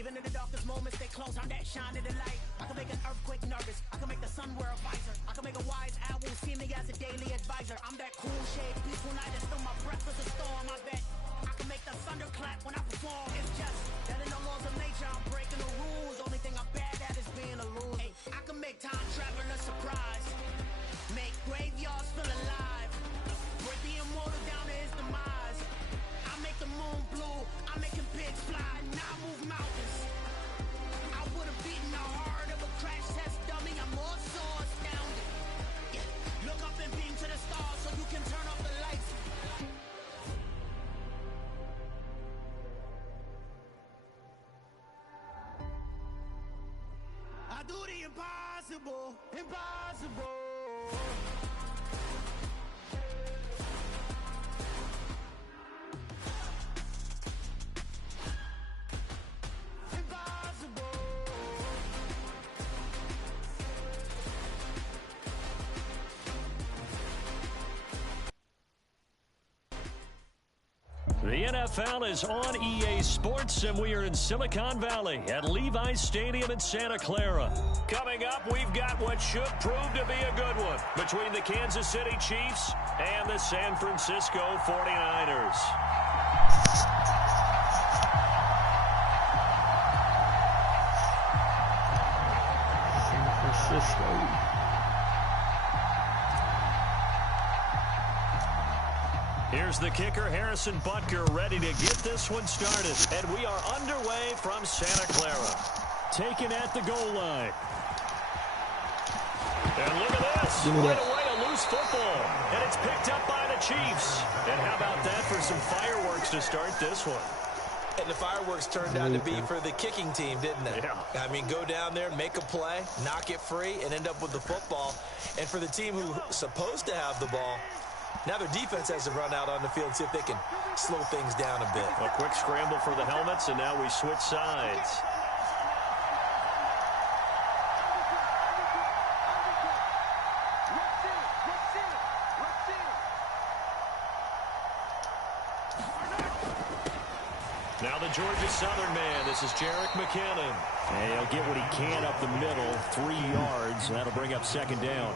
Even in the darkest moments, stay close. I'm that shine in the light. I can make an earthquake nervous. I can make the sun wear a visor. I can make a wise owl see me as a daily advisor. I'm that cool shade, peaceful night, and still my breath is a storm. I bet I can make the thunder clap when I perform. It's just that in the laws of nature, I'm breaking the rules. Only thing I'm bad at is being a loser. Hey, I can make time travel a surprise. Make graveyards feel alive. Break the immortal down to his demise. I make the moon blue. I'm making pigs fly. Now I move mountains. I would have beaten the heart of a crash test dummy. I'm more so astounded. Yeah. Look up and beam to the stars so you can turn off the lights. I do the impossible, impossible. The NFL is on EA Sports, and we are in Silicon Valley at Levi's Stadium in Santa Clara. Coming up, we've got what should prove to be a good one between the Kansas City Chiefs and the San Francisco 49ers. San Francisco. Here's the kicker, Harrison Butker, ready to get this one started. And we are underway from Santa Clara. Taken at the goal line. And look at this. Right away, a loose football. And it's picked up by the Chiefs. And how about that for some fireworks to start this one? And the fireworks turned out to be for the kicking team, didn't they? Yeah. I mean, go down there, make a play, knock it free, and end up with the football. And for the team who's supposed to have the ball, now their defense has to run out on the field and see if they can slow things down a bit. A quick scramble for the helmets, and now we switch sides. Now the Georgia Southern man, this is Jerick McKinnon. And he'll get what he can up the middle, 3 yards, and that'll bring up second down.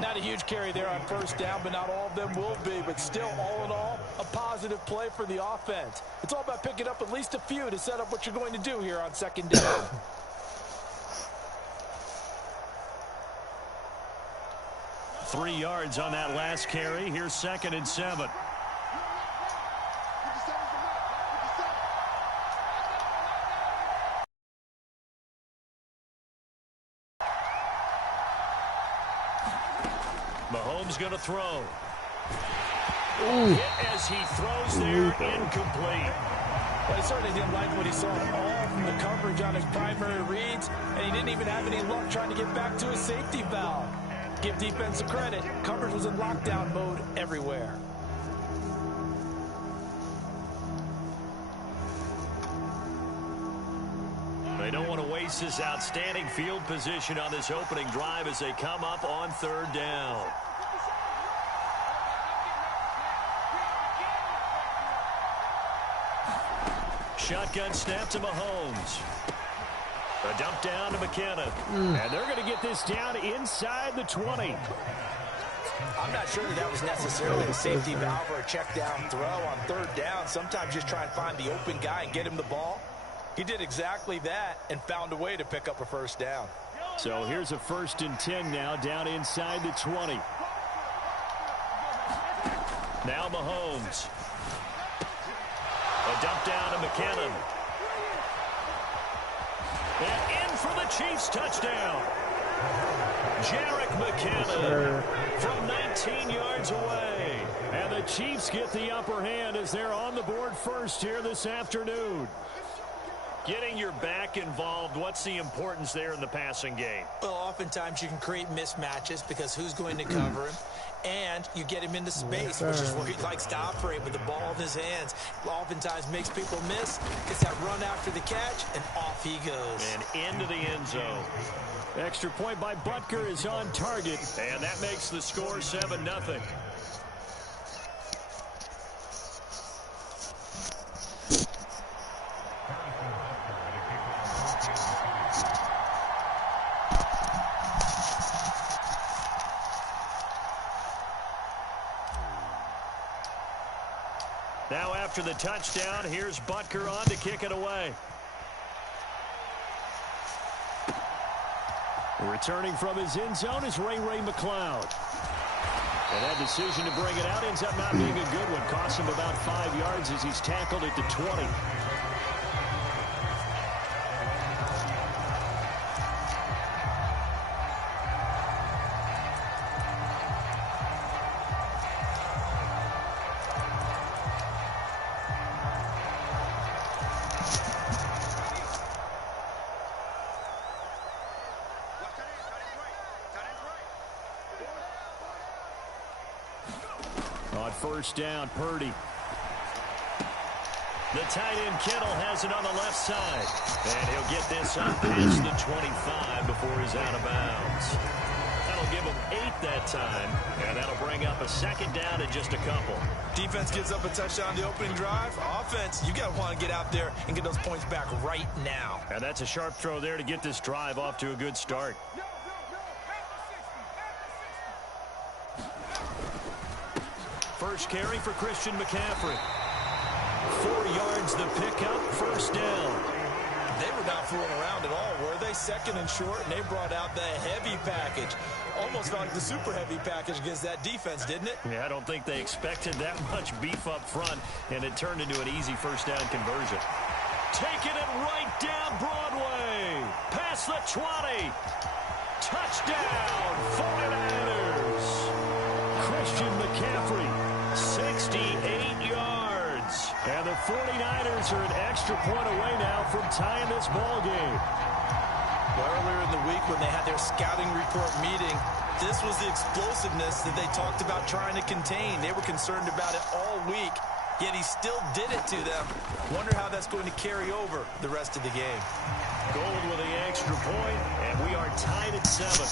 Not a huge carry there on first down, but not all of them will be. But still, all in all, a positive play for the offense. It's all about picking up at least a few to set up what you're going to do here on second down. 3 yards on that last carry. Here's 2nd and 7. Mahomes going to throw. Hit as he throws there, incomplete. But he certainly didn't like what he saw at all from the coverage on his primary reads, and he didn't even have any luck trying to get back to his safety valve. Give defense credit. Coverage was in lockdown mode everywhere. They don't want to waste this outstanding field position on this opening drive as they come up on 3rd down. Shotgun snap to Mahomes. A dump down to McKinnon. And they're going to get this down inside the 20. I'm not sure that was necessarily a safety valve or a check down throw on 3rd down. Sometimes just try and find the open guy and get him the ball. He did exactly that and found a way to pick up a first down. So here's a 1st and 10 now, down inside the 20. Now Mahomes. A dump down to McKinnon. And in for the Chiefs touchdown. Jerick McKinnon from 19 yards away. And the Chiefs get the upper hand as they're on the board first here this afternoon. Getting your back involved, what's the importance there in the passing game? Well, oftentimes you can create mismatches because who's going to cover him? And you get him into space, which is where he likes to operate with the ball in his hands. Oftentimes makes people miss, gets that run after the catch, and off he goes. And into the end zone. Extra point by Butker is on target, and that makes the score 7-0. after the touchdown. Here's Butker on to kick it away. Returning from his end zone is Ray McLeod. And that decision to bring it out ends up not being a good one. Costs him about 5 yards as he's tackled at the 20. On first down, Purdy. The tight end Kittle has it on the left side. And he'll get this up past the 25 before he's out of bounds. That'll give him 8 that time. And that'll bring up a second down and just a couple. Defense gives up a touchdown the opening drive. Offense, you got to want to get out there and get those points back right now. And that's a sharp throw there to get this drive off to a good start. First carry for Christian McCaffrey. 4 yards the pickup, first down. They were not fooling around at all, were they? Second and short, and they brought out the heavy package. Almost felt like the super heavy package against that defense, didn't it? Yeah, I don't think they expected that much beef up front, and it turned into an easy first down conversion. Taking it right down Broadway. Past the 20. Touchdown, 49ers. Christian McCaffrey. 68 yards. And the 49ers are an extra point away now from tying this ball game. Well, earlier in the week when they had their scouting report meeting, this was the explosiveness that they talked about trying to contain. They were concerned about it all week, yet he still did it to them. Wonder how that's going to carry over the rest of the game. Gold with the extra point, and we are tied at 7.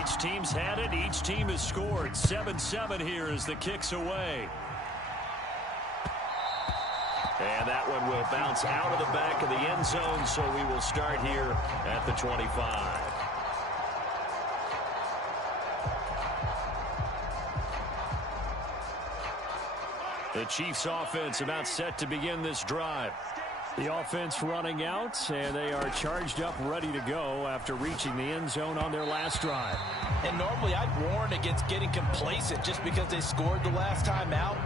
Each team's had it. Each team has scored. 7-7 here as the kick's away. And that one will bounce out of the back of the end zone, so we will start here at the 25. The Chiefs offense about set to begin this drive. The offense running out, and they are charged up, ready to go after reaching the end zone on their last drive. And normally I'd warn against getting complacent just because they scored the last time out.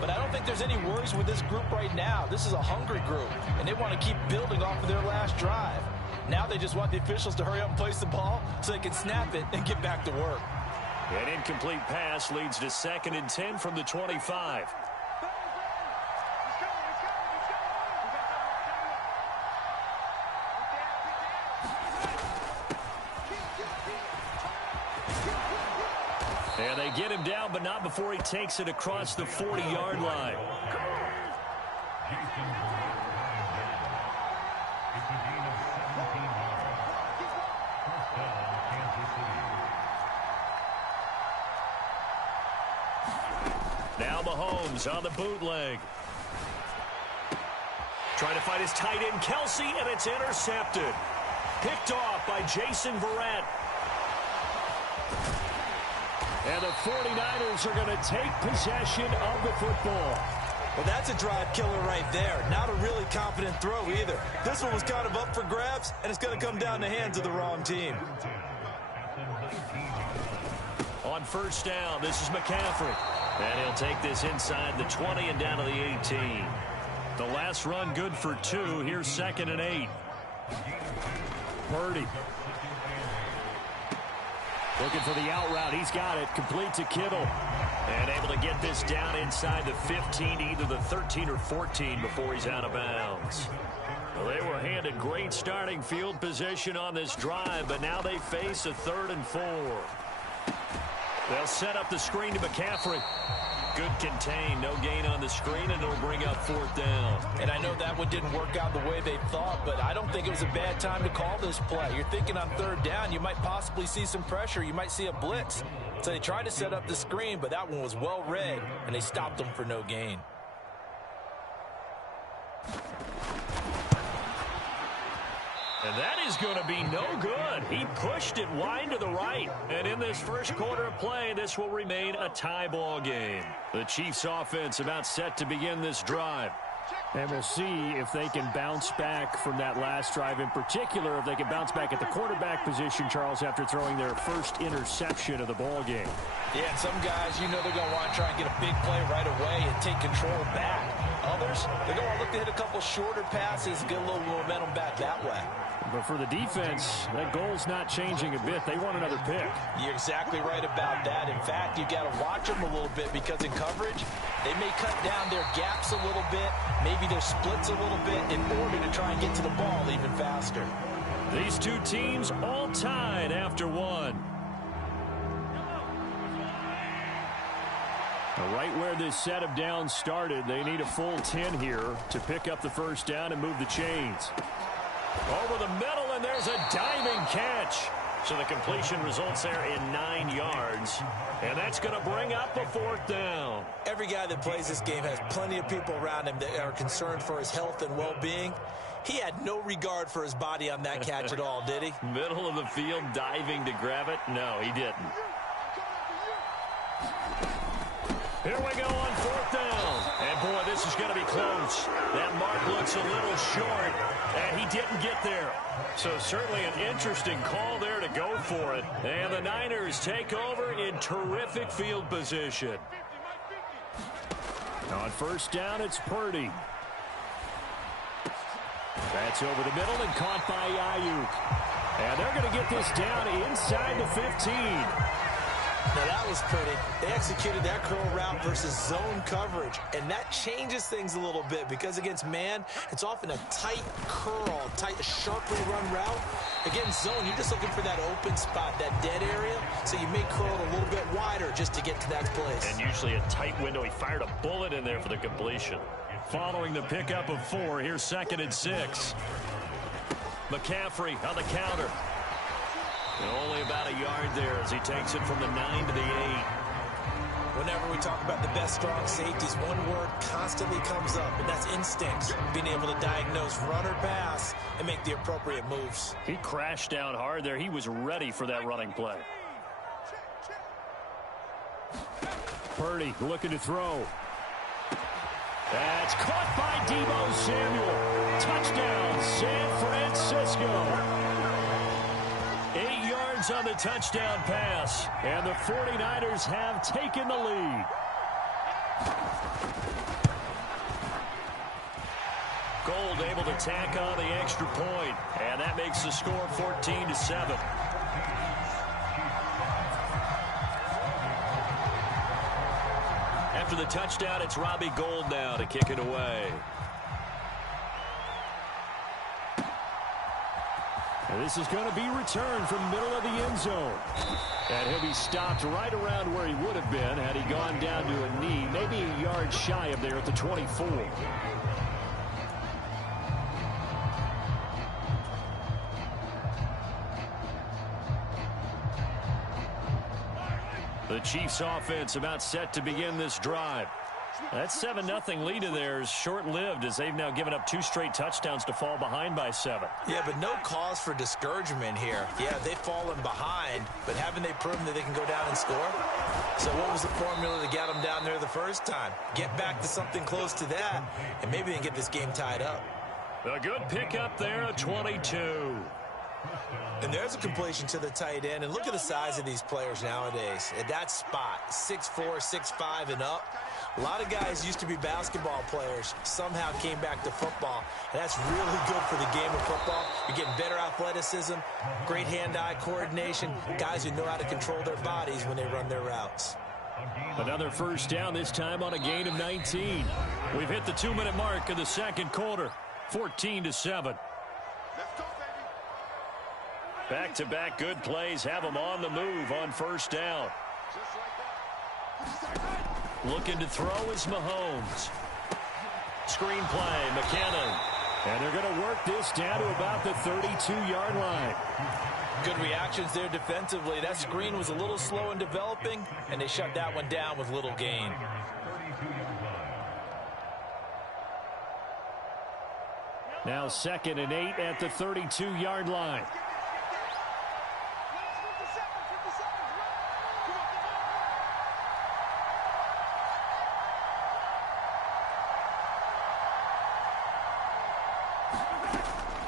But I don't think there's any worries with this group right now. This is a hungry group, and they want to keep building off of their last drive. Now they just want the officials to hurry up and place the ball so they can snap it and get back to work. An incomplete pass leads to 2nd and 10 from the 25. And they get him down, but not before he takes it across the 40-yard line. Now Mahomes on the bootleg. Trying to find his tight end, Kelsey, and it's intercepted. Picked off by Jason Verrett. And the 49ers are going to take possession of the football. Well, that's a drive killer right there. Not a really confident throw either. This one was kind of up for grabs, and it's going to come down the hands of the wrong team. On first down, this is McCaffrey. And he'll take this inside the 20 and down to the 18. The last run good for 2. Here's 2nd and 8. Purdy. Looking for the out route. He's got it. Complete to Kittle. And able to get this down inside the 15, either the 13 or 14 before he's out of bounds. Well, they were handed great starting field position on this drive, but now they face a 3rd and 4. They'll set up the screen to McCaffrey. Good contain, no gain on the screen, and it'll bring up 4th down. And I know that one didn't work out the way they thought, but I don't think it was a bad time to call this play. You're thinking on 3rd down, you might possibly see some pressure. You might see a blitz. So they tried to set up the screen, but that one was well read, and they stopped them for no gain. And that is going to be no good. He pushed it wide to the right. And in this first quarter of play, this will remain a tie ball game. The Chiefs offense about set to begin this drive. And we'll see if they can bounce back from that last drive. In particular, if they can bounce back at the quarterback position, Charles, after throwing their first interception of the ball game. Yeah, and some guys, you know they're going to want to try and get a big play right away and take control back. Others, they're going to look to hit a couple shorter passes, get a little momentum back that way. But for the defense, that goal's not changing a bit. They want another pick. You're exactly right about that. In fact, you've got to watch them a little bit because in coverage, they may cut down their gaps a little bit, maybe their splits a little bit in order to try and get to the ball even faster. These two teams all tied after one. Right where this set of downs started, they need a full 10 here to pick up the first down and move the chains. Over the middle, and there's a diving catch. So the completion results there in 9 yards. And that's going to bring up a fourth down. Every guy that plays this game has plenty of people around him that are concerned for his health and well-being. He had no regard for his body on that catch at all, did he? Middle of the field, diving to grab it? No, he didn't. Here we go on fourth down. And, boy, this is going to be close. That mark looks a little short, and he didn't get there. So certainly an interesting call there to go for it. And the Niners take over in terrific field position. On first down, it's Purdy. That's over the middle and caught by Ayuk. And they're going to get this down inside the 15. Now, that was pretty. They executed that curl route versus zone coverage, and that changes things a little bit because against man, it's often a tight curl, sharply run route. Against zone, you're just looking for that open spot, that dead area, so you may curl it a little bit wider just to get to that place. And usually a tight window. He fired a bullet in there for the completion. Following the pickup of 4, here's 2nd and 6. McCaffrey on the counter. And only about a yard there as he takes it from the 9 to the 8. Whenever we talk about the best strong safeties, one word constantly comes up, and that's instincts. Being able to diagnose run or pass and make the appropriate moves. He crashed down hard there. He was ready for that running play. Purdy looking to throw. That's caught by Deebo Samuel. Touchdown, San Francisco. 8 yards on the touchdown pass, and the 49ers have taken the lead. Gold able to tack on the extra point, and that makes the score 14-7. After the touchdown, it's Robbie Gould now to kick it away. And this is going to be returned from the middle of the end zone. And he'll be stopped right around where he would have been had he gone down to a knee, maybe a yard shy of there at the 24. The Chiefs offense about set to begin this drive. That 7-0 lead of theirs short-lived as they've now given up 2 straight touchdowns to fall behind by 7. Yeah, but no cause for discouragement here. Yeah, they've fallen behind, but haven't they proven that they can go down and score? So what was the formula to get them down there the first time? Get back to something close to that, and maybe they can get this game tied up. A good pickup there at 22. And there's a completion to the tight end. And look at the size of these players nowadays. At that spot, 6'4", 6'5", and up. A lot of guys used to be basketball players, somehow came back to football. And that's really good for the game of football. You're getting better athleticism, great hand-eye coordination, guys who know how to control their bodies when they run their routes. Another first down, this time on a gain of 19. We've hit the 2-minute mark of the second quarter, 14-7. Back-to-back good plays have them on the move on first down. Looking to throw is Mahomes. Screen play, McKinnon. And they're going to work this down to about the 32-yard line. Good reactions there defensively. That screen was a little slow in developing, and they shut that one down with little gain. Now 2nd and 8 at the 32-yard line.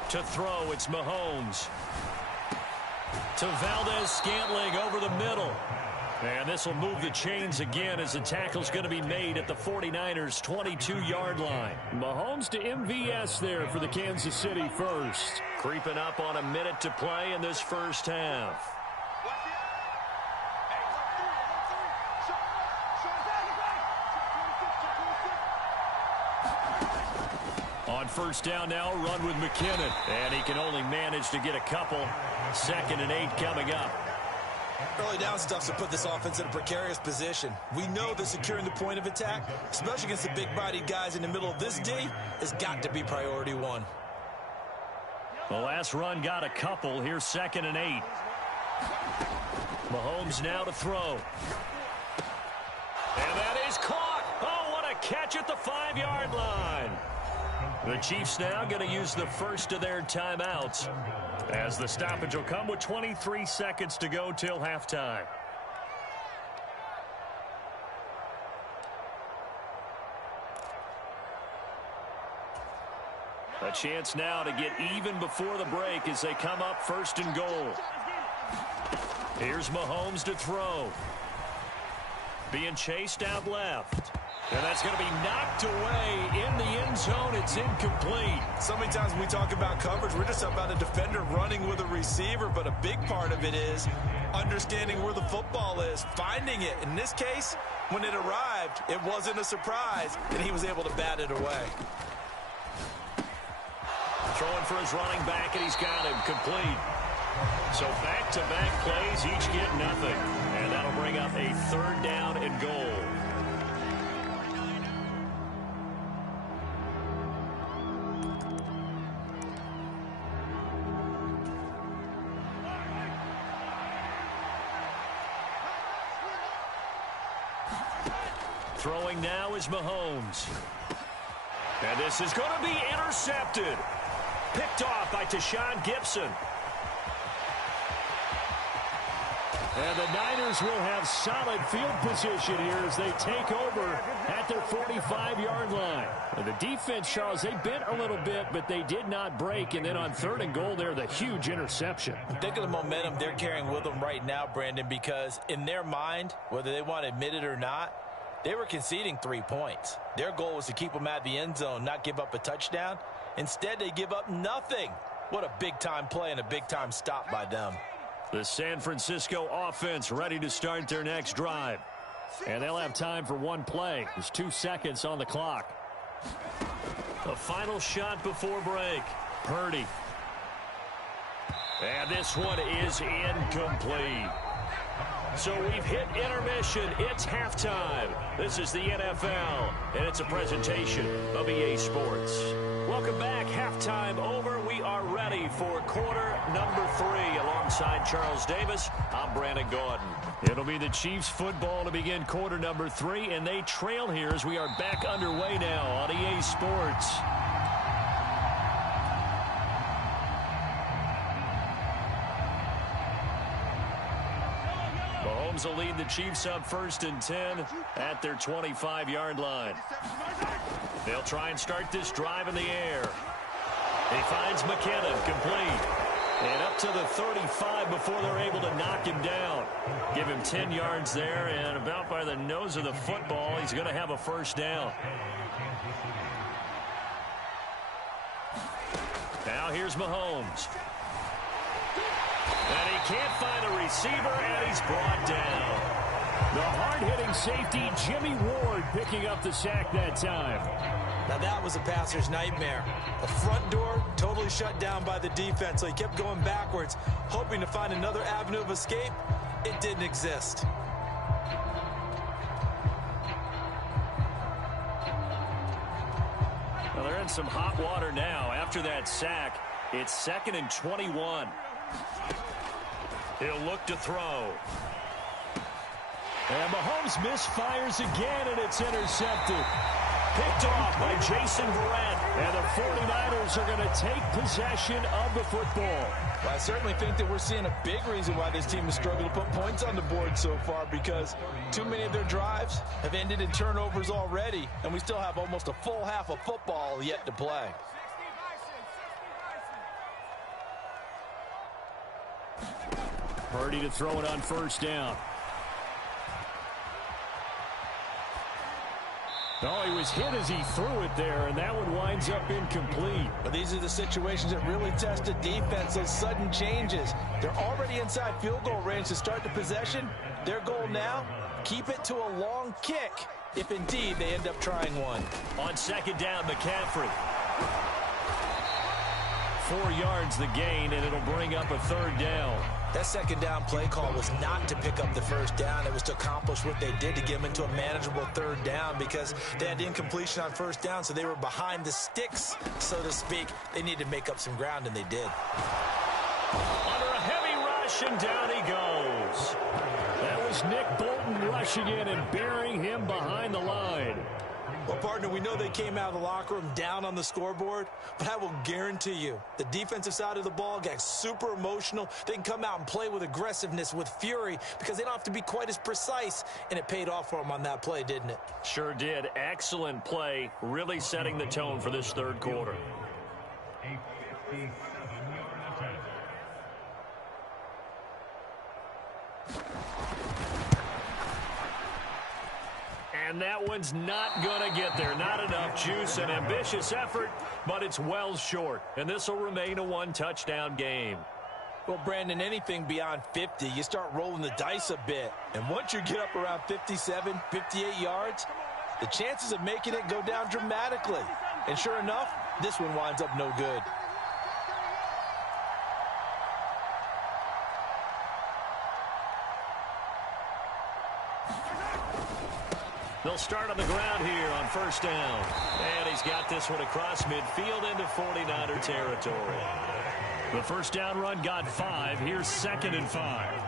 To throw, it's Mahomes. To Valdez-Scantling over the middle. And this will move the chains again as the tackle's going to be made at the 49ers' 22-yard line. Mahomes to MVS there for the Kansas City first. Creeping up on a minute to play in this first half. On first down now, run with McKinnon. And he can only manage to get a couple. 2nd and 8 coming up. Early down stuff to put this offense in a precarious position. We know that securing the point of attack, especially against the big-bodied guys in the middle of this D, has got to be priority one. The last run got a couple. Here's 2nd and 8. Mahomes now to throw. And that is caught. Oh, what a catch at the 5-yard line. The Chiefs now going to use the first of their timeouts, as the stoppage will come with 23 seconds to go till halftime. A chance now to get even before the break as they come up 1st and goal. Here's Mahomes to throw. Being chased out left. And that's going to be knocked away in the end zone. It's incomplete. So many times when we talk about coverage, we're just about a defender running with a receiver, but a big part of it is understanding where the football is, finding it. In this case, when it arrived, it wasn't a surprise, and he was able to bat it away. Throwing for his running back, and he's got him complete. So back-to-back plays, each get nothing. And that'll bring up a 3rd down and goal. Throwing now is Mahomes. And this is going to be intercepted. Picked off by Tashawn Gibson. And the Niners will have solid field position here as they take over at their 45-yard line. And the defense, Charles, they bent a little bit, but they did not break. And then on 3rd and goal there, the huge interception. Think of the momentum they're carrying with them right now, Brandon, because in their mind, whether they want to admit it or not, they were conceding 3 points. Their goal was to keep them at the end zone, not give up a touchdown. Instead, they give up nothing. What a big-time play and a big-time stop by them. The San Francisco offense ready to start their next drive. And they'll have time for one play. There's 2 seconds on the clock. The final shot before break. Purdy. And this one is incomplete. So we've hit intermission. It's halftime. This is the NFL, and it's a presentation of EA Sports. Welcome back. Halftime over. We are ready for quarter number 3. Alongside Charles Davis, I'm Brandon Gordon. It'll be the Chiefs football to begin quarter number 3, and they trail here as we are back underway now on EA Sports. Mahomes will lead the Chiefs up 1st and 10 at their 25-yard line. They'll try and start this drive in the air. He finds McKinnon complete. And up to the 35 before they're able to knock him down. Give him 10 yards there, and about by the nose of the football, he's going to have a 1st down. Now here's Mahomes. And he can't find a receiver, and he's brought down. The hard-hitting safety, Jimmy Ward, picking up the sack that time. Now that was a passer's nightmare. The front door totally shut down by the defense, so he kept going backwards, hoping to find another avenue of escape. It didn't exist. Well, they're in some hot water now. After that sack, it's 2nd and 21. He'll look to throw. And Mahomes misfires again, and it's intercepted. Picked off by Jason Verrett. And the 49ers are going to take possession of the football. Well, I certainly think that we're seeing a big reason why this team has struggled to put points on the board so far, because too many of their drives have ended in turnovers already, and we still have almost a full half of football yet to play. Purdy to throw it on first down. Oh, he was hit as he threw it there, and that one winds up incomplete. But these are the situations that really test a defense, those sudden changes. They're already inside field goal range to start the possession. Their goal now, keep it to a long kick, if indeed they end up trying one. On second down, McCaffrey. 4 yards the gain, and it'll bring up a third down. That second down play call was not to pick up the first down. It was to accomplish what they did, to get them into a manageable third down, because they had incompletion on first down, so they were behind the sticks, so to speak. They needed to make up some ground, and they did. Under a heavy rush, and down he goes. That was Nick Bolton rushing in and burying him behind the line. Well, partner, we know they came out of the locker room down on the scoreboard, but I will guarantee you the defensive side of the ball got super emotional. They can come out and play with aggressiveness, with fury, because they don't have to be quite as precise, and it paid off for them on that play, didn't it? Sure did. Excellent play, really setting the tone for this third quarter. And that one's not going to get there. Not enough juice. An ambitious effort, but it's well short. And this will remain a one-touchdown game. Well, Brandon, anything beyond 50, you start rolling the dice a bit. And once you get up around 57, 58 yards, the chances of making it go down dramatically. And sure enough, this one winds up no good. They'll start on the ground here on first down. And he's got this one across midfield into 49er territory. The first down run got 5. Here's 2nd and 5.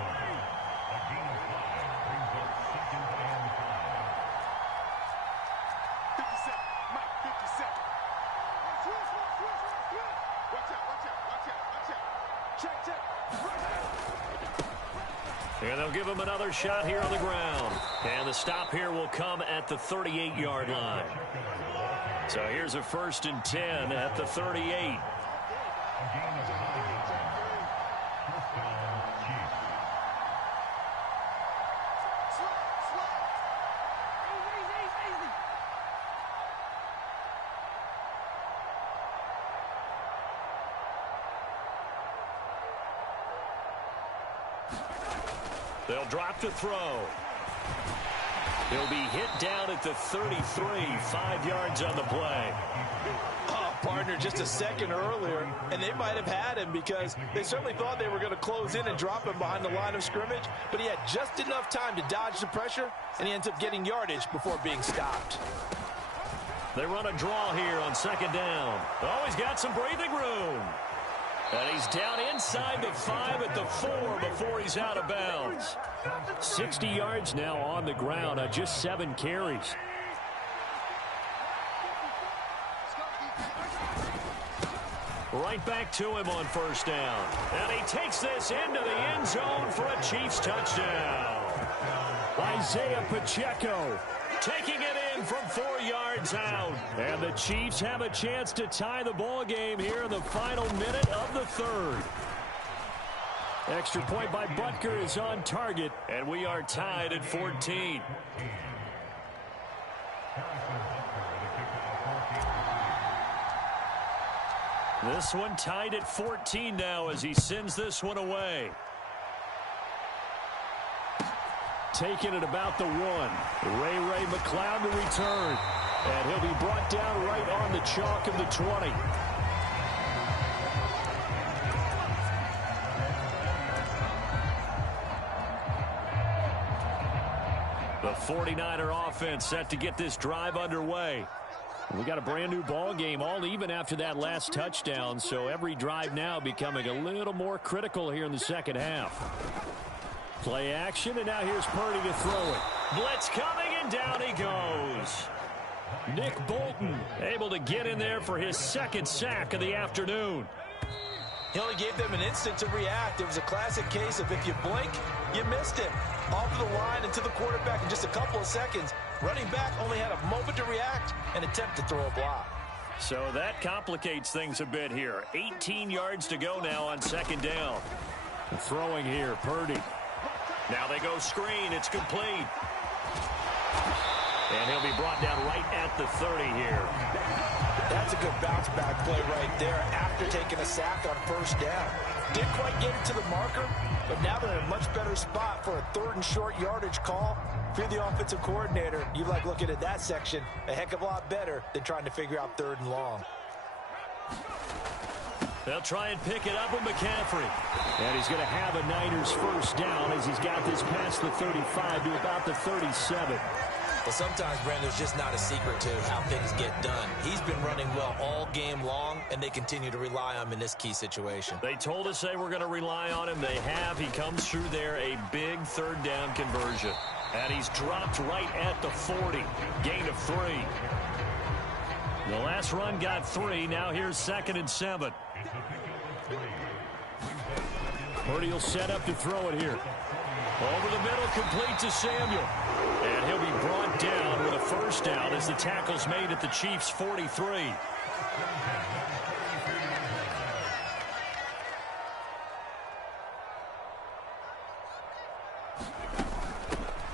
And they'll give him another shot here on the ground. And the stop here will come at the 38-yard line. So here's a 1st and 10 at the 38. They'll drop to throw. He'll be hit down at the 33, 5 yards on the play. Oh, partner, just a second earlier, and they might have had him, because they certainly thought they were going to close in and drop him behind the line of scrimmage, but he had just enough time to dodge the pressure, and he ends up getting yardage before being stopped. They run a draw here on 2nd down. Oh, he's got some breathing room. And he's down inside the 5 at the 4 before he's out of bounds. 60 yards now on the ground on just 7 carries. Right back to him on first down. And he takes this into the end zone for a Chiefs touchdown. Isaiah Pacheco taking it in from 4 yards out. And the Chiefs have a chance to tie the ball game here in the final minute of the third. Extra point by Butker is on target, and we are tied at 14. This one tied at 14 now as he sends this one away. Taking it about the 1. Ray McLeod to return. And he'll be brought down right on the chalk of the 20. The 49er offense set to get this drive underway. We got a brand new ball game, all even after that last touchdown, so every drive now becoming a little more critical here in the second half. Play action, and now here's Purdy to throw it. Blitz coming, and down he goes. Nick Bolton able to get in there for his second sack of the afternoon. He only gave them an instant to react. It was a classic case of if you blink, you missed him. Off of the line and to the quarterback in just a couple of seconds. Running back only had a moment to react and attempt to throw a block. So that complicates things a bit here. 18 yards to go now on second down. Throwing here, Purdy. Now they go screen. It's complete. And he'll be brought down right at the 30 here. That's a good bounce back play right there after taking a sack on first down. Didn't quite get it to the marker, but now they're in a much better spot for a 3rd and short yardage call. If you're the offensive coordinator, you like looking at that section a heck of a lot better than trying to figure out 3rd and long. They'll try and pick it up with McCaffrey. And he's going to have a Niners first down as he's got this past the 35 to about the 37. Well, sometimes, Brandon, there's just not a secret to how things get done. He's been running well all game long, and they continue to rely on him in this key situation. They told us they were going to rely on him. They have. He comes through there, a big 3rd down conversion. And he's dropped right at the 40. Gain of 3. The last run got 3. Now here's 2nd and 7. Purdy will set up to throw it here. Over the middle, complete to Samuel. And he'll be brought down with a first down as the tackle's made at the Chiefs' 43.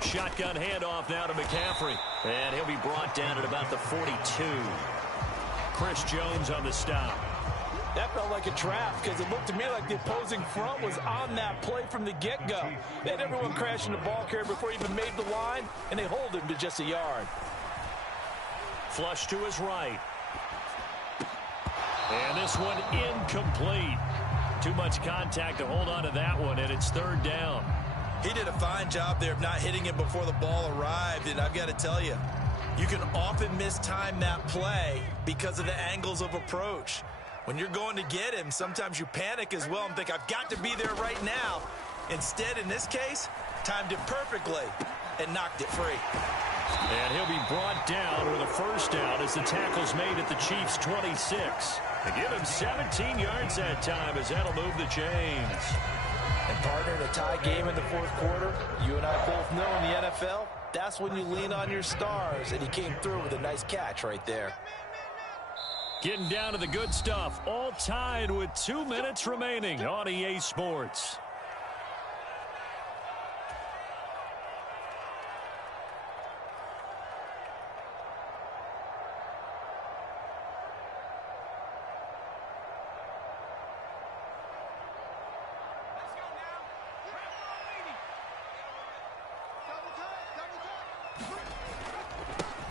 Shotgun handoff now to McCaffrey. And he'll be brought down at about the 42. Chris Jones on the stop. That felt like a trap because it looked to me like the opposing front was on that play from the get-go. They had everyone crashing the ball carrier before he even made the line, and they hold him to just a yard. Flush to his right. And this one incomplete. Too much contact to hold on to that one, and it's 3rd down. He did a fine job there of not hitting it before the ball arrived, and I've got to tell you, you can often mistime that play because of the angles of approach. When you're going to get him, sometimes you panic as well and think, I've got to be there right now. Instead, in this case, timed it perfectly and knocked it free. And he'll be brought down with a first down as the tackle's made at the Chiefs' 26. They give him 17 yards that time as that'll move the chains. And partner, in a tie game in the 4th quarter, you and I both know in the NFL, that's when you lean on your stars, and he came through with a nice catch right there. Getting down to the good stuff, all tied with 2 minutes remaining on EA Sports.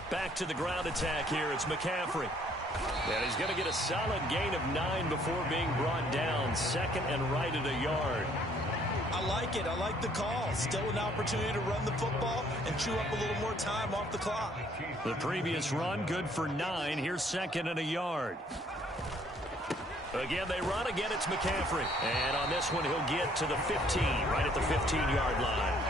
Back to the ground attack here. It's McCaffrey. And he's going to get a solid gain of 9 before being brought down. 2nd and right at a yard. I like it. I like the call. Still an opportunity to run the football and chew up a little more time off the clock. The previous run, good for 9. Here's 2nd and a yard. Again, they run. Again, it's McCaffrey. And on this one, he'll get to the 15, right at the 15-yard line.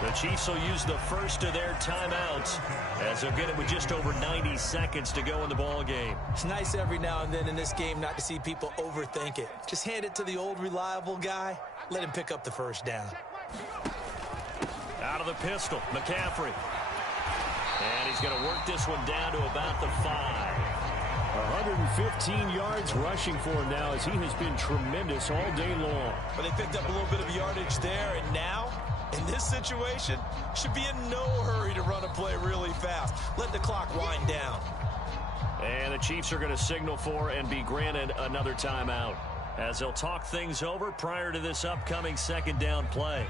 The Chiefs will use the first of their timeouts as they'll get it with just over 90 seconds to go in the ball game. It's nice every now and then in this game not to see people overthink it. Just hand it to the old reliable guy. Let him pick up the first down. Out of the pistol, McCaffrey. And he's going to work this one down to about the 5. 115 yards rushing for him now as he has been tremendous all day long. But they picked up a little bit of yardage there, and now, in this situation, should be in no hurry to run a play really fast. Let the clock wind down. And the Chiefs are going to signal for and be granted another timeout as they'll talk things over prior to this upcoming 2nd down play.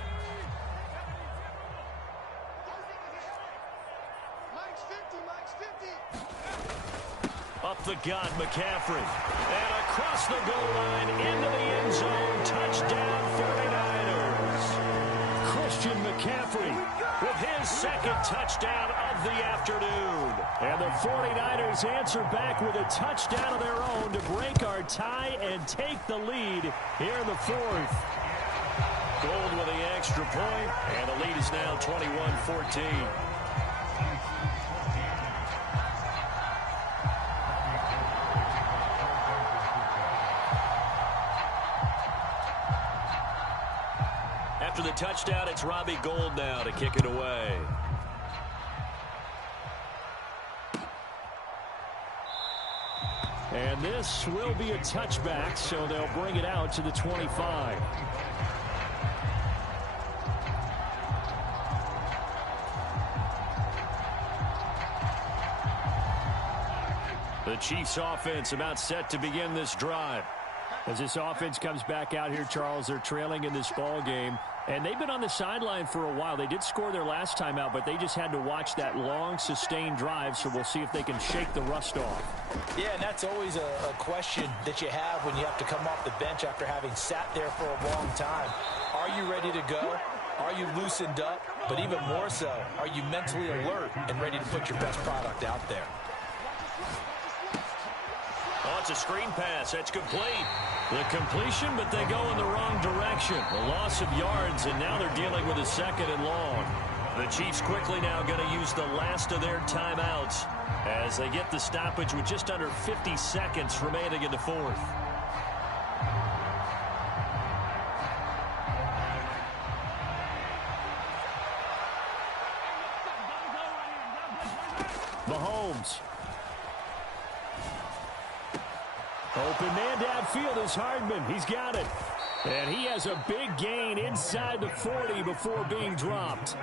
Up the gut, McCaffrey. And across the goal line into the end zone. Touchdown, 49ers. Christian McCaffrey with his 2nd touchdown of the afternoon. And the 49ers answer back with a touchdown of their own to break our tie and take the lead here in the 4th. Gold with the extra point, and the lead is now 21-14. after the touchdown, it's Robbie Gould now to kick it away. And this will be a touchback, so they'll bring it out to the 25. The Chiefs offense about set to begin this drive. As this offense comes back out here, Charles, they're trailing in this ball game. And they've been on the sideline for a while. They did score their last time out, but they just had to watch that long, sustained drive, so we'll see if they can shake the rust off. Yeah, and that's always a question that you have when you have to come off the bench after having sat there for a long time. Are you ready to go? Are you loosened up? But even more so, are you mentally alert and ready to put your best product out there? Oh, it's a screen pass. That's complete. The completion, but they go in the wrong direction. A loss of yards, and now they're dealing with a 2nd and long. The Chiefs quickly now going to use the last of their timeouts as they get the stoppage with just under 50 seconds remaining in the 4th. Mahomes. Open man downfield is Hardman. He's got it. And he has a big gain inside the 40 before being dropped.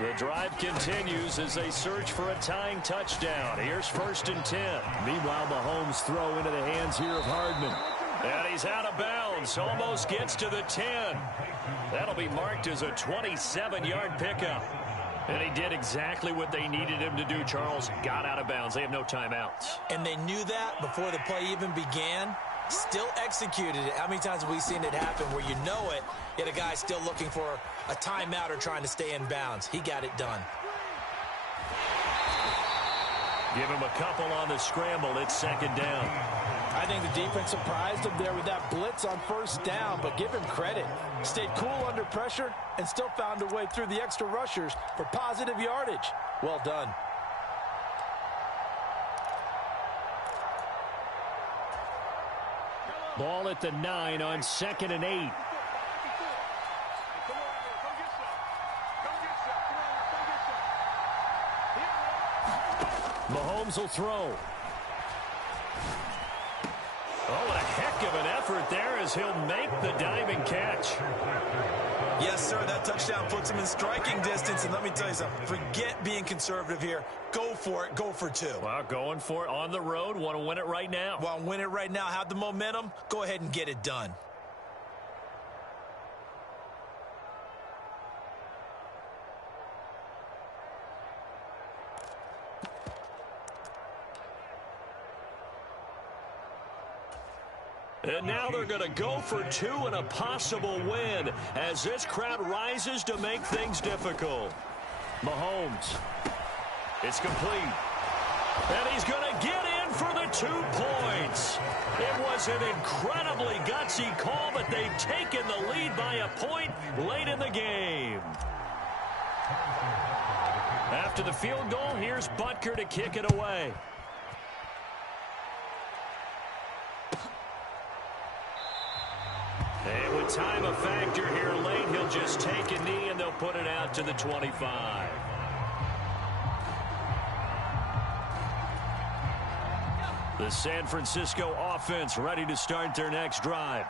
The drive continues as they search for a tying touchdown. Here's 1st and 10. Meanwhile, Mahomes throw into the hands here of Hardman. And he's out of bounds. Almost gets to the 10. That'll be marked as a 27-yard pickup. And he did exactly what they needed him to do, Charles. Got out of bounds. They have no timeouts. And they knew that before the play even began. Still executed it. How many times have we seen it happen where you know it, yet a guy still looking for a timeout or trying to stay in bounds? He got it done. Give him a couple on the scramble. It's 2nd down. I think the defense surprised him there with that blitz on 1st down, but give him credit. Stayed cool under pressure and still found a way through the extra rushers for positive yardage. Well done. Ball at the 9 on 2nd and 8. Mahomes will throw. Oh, what a heck of an effort there as he'll make the diving catch. Yes, sir, that touchdown puts him in striking distance. And let me tell you something, forget being conservative here. Go for it. Go for 2. Well, going for it on the road. Want to win it right now. Want to win it right now, have the momentum, go ahead and get it done. And now they're going to go for 2 and a possible win as this crowd rises to make things difficult. Mahomes. It's complete. And he's going to get in for the 2 points. It was an incredibly gutsy call, but they've taken the lead by a point late in the game. After the field goal, here's Butker to kick it away. And with time a factor here late, he'll just take a knee and they'll put it out to the 25. The San Francisco offense ready to start their next drive.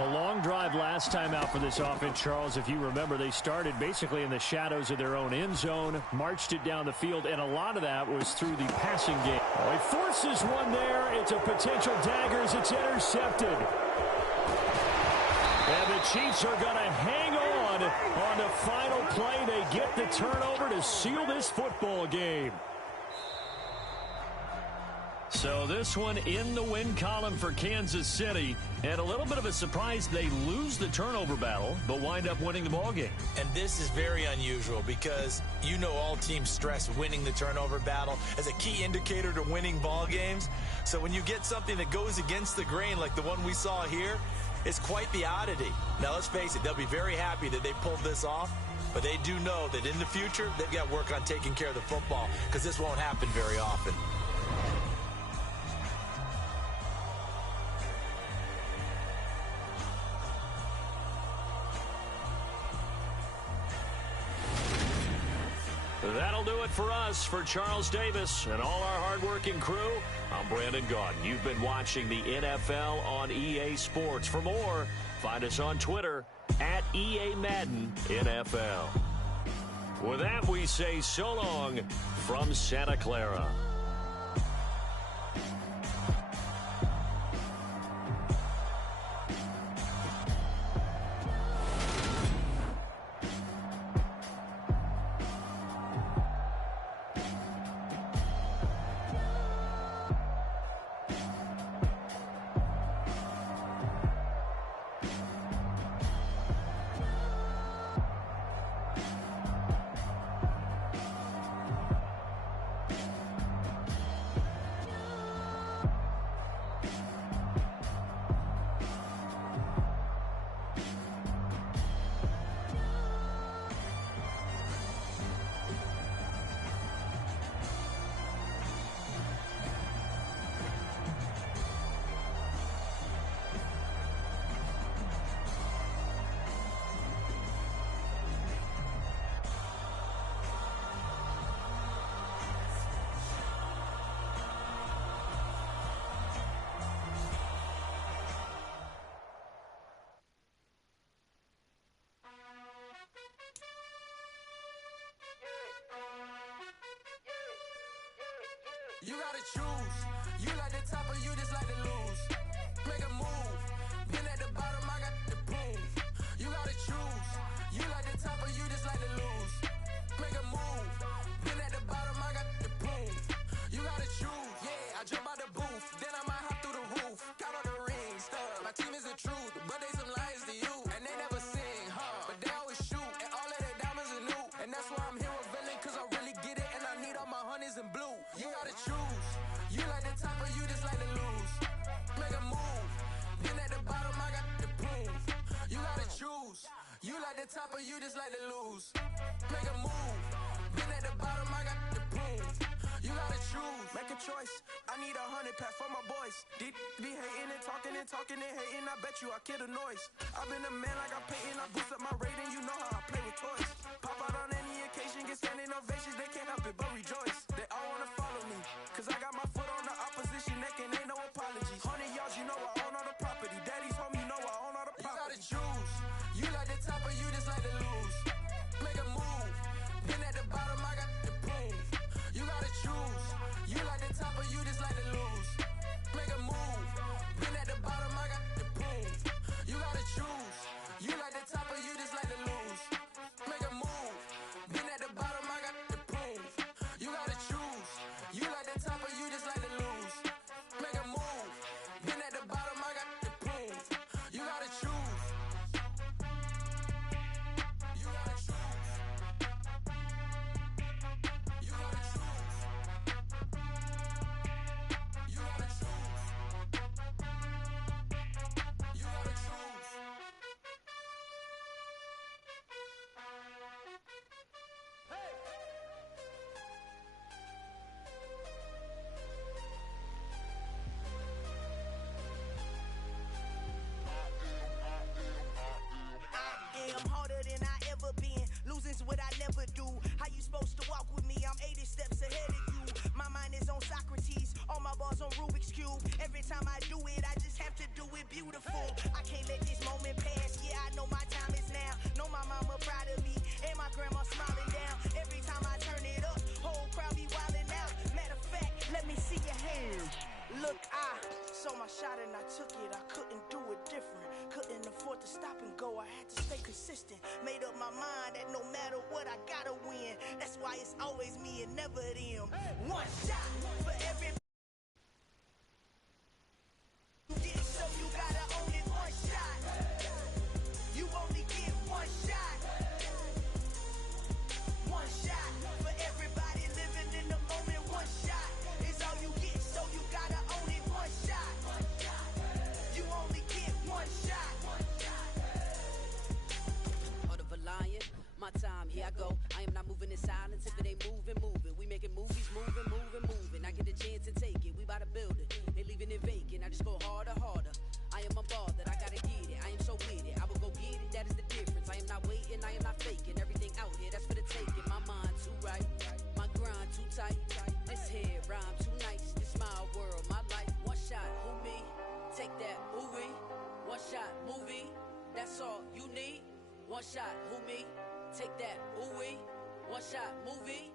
A long drive last time out for this offense, Charles. If you remember, they started basically in the shadows of their own end zone, marched it down the field, and a lot of that was through the passing game. He forces one there. It's a potential dagger as it's intercepted. And the Chiefs are going to hang on the final play. They get the turnover to seal this football game. So this one in the win column for Kansas City. And a little bit of a surprise, they lose the turnover battle, but wind up winning the ball game. And this is very unusual because you know all teams stress winning the turnover battle as a key indicator to winning ball games. So when you get something that goes against the grain like the one we saw here, it's quite the oddity. Now, let's face it, they'll be very happy that they pulled this off, but they do know that in the future, they've got work on taking care of the football because this won't happen very often. That'll do it for us. For Charles Davis and all our hardworking crew, I'm Brandon Gaudin. You've been watching the NFL on EA Sports. For more, find us on Twitter at EA Madden NFL. With that, we say so long from Santa Clara. You gotta choose. You like the top or you just like to lose. Make a move. Been at the bottom, I got the boom. You gotta choose. You like the top or you just like to lose. Make a move. Been at the bottom, I got the boom. You gotta choose. Yeah, I jump out the booth. Then I might hop through the roof. Count on the rings, stuff. My team is the truth, but they some liars to you. And they never sing, but they always shoot. And all of their diamonds are new. And that's why I'm here with villain, cause I really get it. And I need all my honeys in blue. You gotta choose. You like the top or you just like to lose. Make a move. Then at the bottom, I got the boom. You gotta choose. You like the top or you just like to lose. Make a move. Then at the bottom, I got the boom. You gotta choose. Make a choice. I need 100 pack for my boys. Be hating and talking and hating. I bet you I kill the noise. I've been a man like I'm Peyton. I boost up my rating. You know how I play with toys. Pop out on any occasion, get standing ovations. They can't help it but rejoice. They all wanna follow me, cause I got my foot on the opposition neck and ain't no apologies. 100 yards, you know I own all the property. Daddy's home, you know I own all the property. You gotta choose. You like the top or you just like to lose. Make a move. Then at the bottom, I got the boom. You gotta choose. You like the top or you just like to lose. Make a move. Then at the bottom, I got the boom. You gotta choose. You like the top or you just like to lose. Make a move. Then at the bottom, I got the boom. You gotta choose. You like the top or you just like to lose. Make a move. Then at the bottom, I got the boom. You gotta choose. You gotta choose. You gotta choose. You gotta choose. You gotta choose. I am harder than I ever been. Losing's what I never do. How you supposed to walk with me? I'm 80 steps ahead of you. My mind is on Socrates. All my balls on Rubik's Cube. Every time I do it, I just have to do it beautiful. I can't let this moment pass. Yeah, I know my time is now. Know my mama proud of me. And my grandma smiling down. Every time I turn it up, whole crowd be wilding out. Matter of fact, let me see your hands. Look, I saw my shot and I took it. I couldn't do it different. Couldn't afford to stop and go. I had to stay consistent. Made up my mind that no matter what, I gotta win. That's why it's always me and never them. One shot for every. So you gotta own it. One shot. You only get one shot. One shot for everybody living in the moment. One shot is all you get. So you gotta own it. One shot. You only get one shot. Heart of a lion, my time, here I go. I am not moving in silence. If it ain't moving, moving. We making movies, moving, moving, moving. I get a chance to take it. We bout to build it. They leaving it vacant. I just go harder, harder. I am a ball that I gotta get it. I am so with it. I will go get it. That is the difference. I am not waiting. I am not faking. Everything out here, that's for the taking. My mind too right. That's all you need. One shot, who me? Take that, ooh wee. One shot, movie.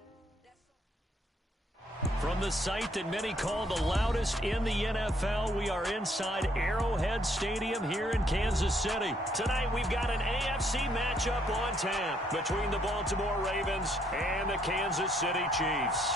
From the site that many call the loudest in the NFL, we are inside Arrowhead Stadium here in Kansas City. Tonight, we've got an AFC matchup on tap between the Baltimore Ravens and the Kansas City Chiefs.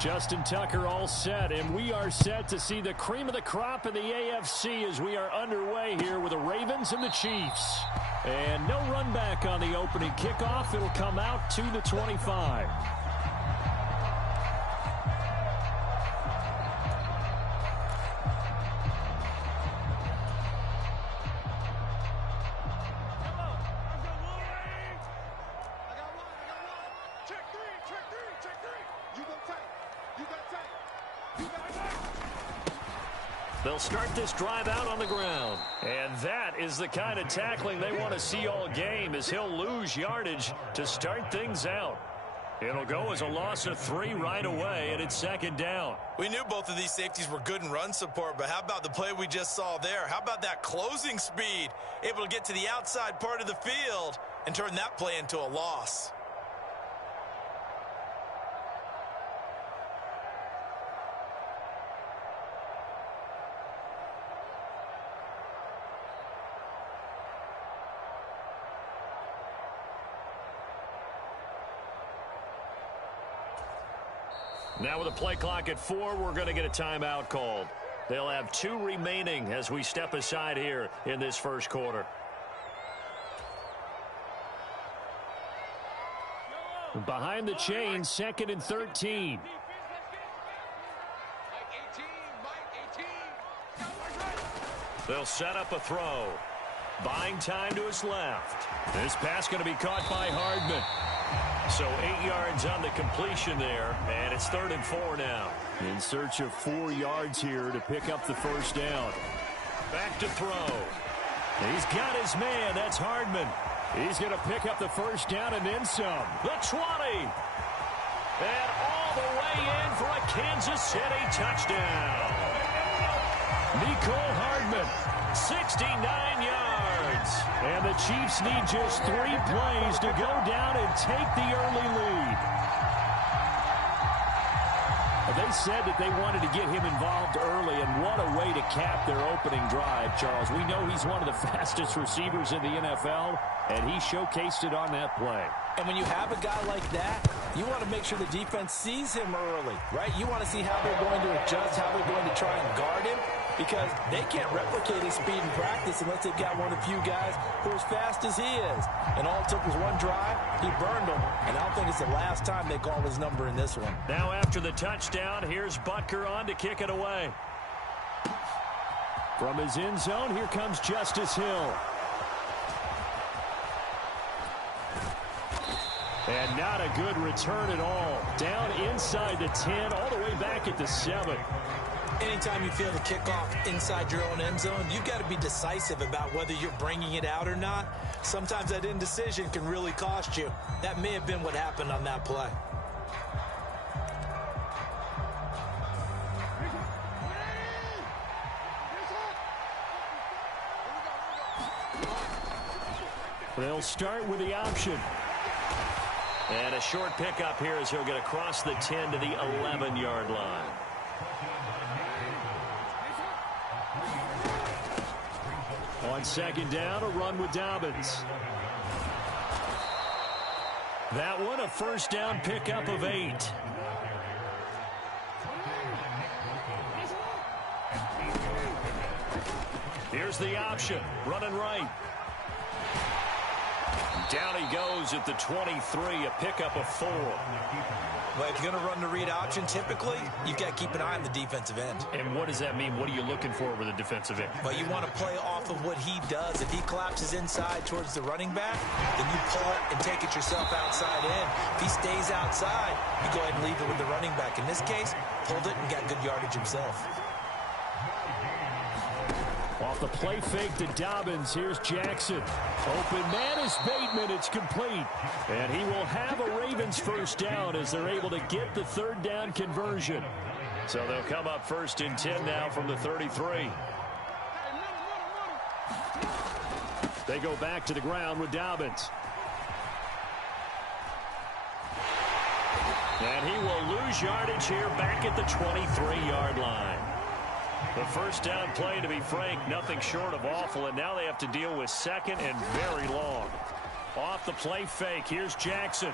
Justin Tucker all set, and we are set to see the cream of the crop in the AFC as we are underway here with the Ravens and the Chiefs. And no run back on the opening kickoff. It'll come out to the 25. They'll start this drive out on the ground. And that is the kind of tackling they want to see all game, as he'll lose yardage to start things out. It'll go as a loss of 3 right away, and it's second down. We knew both of these safeties were good in run support, but how about the play we just saw there? How about that closing speed? Able to get to the outside part of the field and turn that play into a loss. Now with a play clock at 4, we're going to get a timeout called. They'll have 2 remaining as we step aside here in this first quarter. Behind the chain, 2nd and 13. They'll set up a throw. Buying time to his left. This pass going to be caught by Hardman. So 8 yards on the completion there, and it's 3rd and 4 now. In search of 4 yards here to pick up the first down. Back to throw. He's got his man. That's Hardman. He's going to pick up the first down and then some. The 20. And all the way in for a Kansas City touchdown. Nicole Hardman, 69 yards. And the Chiefs need just 3 plays to go down and take the early lead. They said that they wanted to get him involved early, and what a way to cap their opening drive, Charles. We know he's one of the fastest receivers in the NFL, and he showcased it on that play. And when you have a guy like that, you want to make sure the defense sees him early, right? You want to see how they're going to adjust, how they're going to try and guard him, because they can't replicate his speed in practice unless they've got one of the few guys who are as fast as he is. And all it took was one drive. He burned them, and I don't think it's the last time they call his number in this one. Now after the touchdown, here's Butker on to kick it away. From his end zone, here comes Justice Hill. And not a good return at all. Down inside the 10, all the way back at the 7. Anytime you feel the kickoff inside your own end zone, you've got to be decisive about whether you're bringing it out or not. Sometimes that indecision can really cost you. That may have been what happened on that play. They'll start with the option. And a short pickup here as he'll get across the 10 to the 11-yard line. On second down, a run with Dobbins. That one, a first down pickup of 8. Here's the option, running right. Down he goes at the 23, a pickup of 4. Well, if you're going to run the read option, typically, you've got to keep an eye on the defensive end. And what does that mean? What are you looking for with a defensive end? Well, you want to play off of what he does. If he collapses inside towards the running back, then you pull it and take it yourself outside in. If he stays outside, you go ahead and leave it with the running back. In this case, pulled it and got good yardage himself. Off the play fake to Dobbins. Here's Jackson. Open man is Bateman. It's complete. And he will have a Ravens first down as they're able to get the third down conversion. So they'll come up first and 10 now from the 33. They go back to the ground with Dobbins. And he will lose yardage here back at the 23-yard line. The first down play, to be frank, nothing short of awful, and now they have to deal with second and very long. Off the play fake, here's Jackson.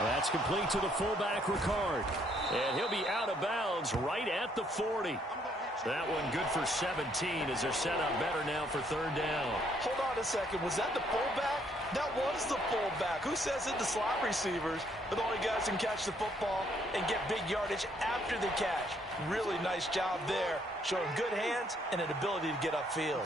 That's complete to the fullback, Ricard. And he'll be out of bounds right at the 40. That one good for 17 as they're set up better now for third down. Hold on a second. Was that the fullback? That was the fullback. Who says it? The slot receivers are the only guys who can catch the football and get big yardage after the catch. Really nice job there, showing good hands and an ability to get upfield.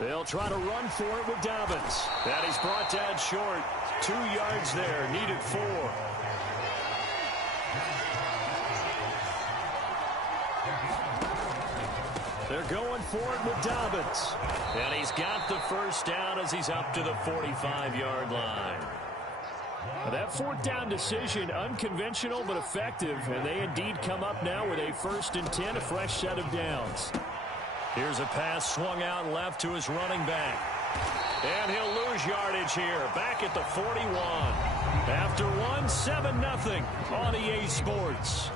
They'll try to run for it with Dobbins. And he's brought down short. 2 yards there, needed 4. They're going for it with Dobbins. And he's got the first down as he's up to the 45-yard line. Now that fourth down decision, unconventional but effective, and they indeed come up now with a first and 10, a fresh set of downs. Here's a pass swung out left to his running back. And he'll lose yardage here, back at the 41. After 7-0 on EA Sports.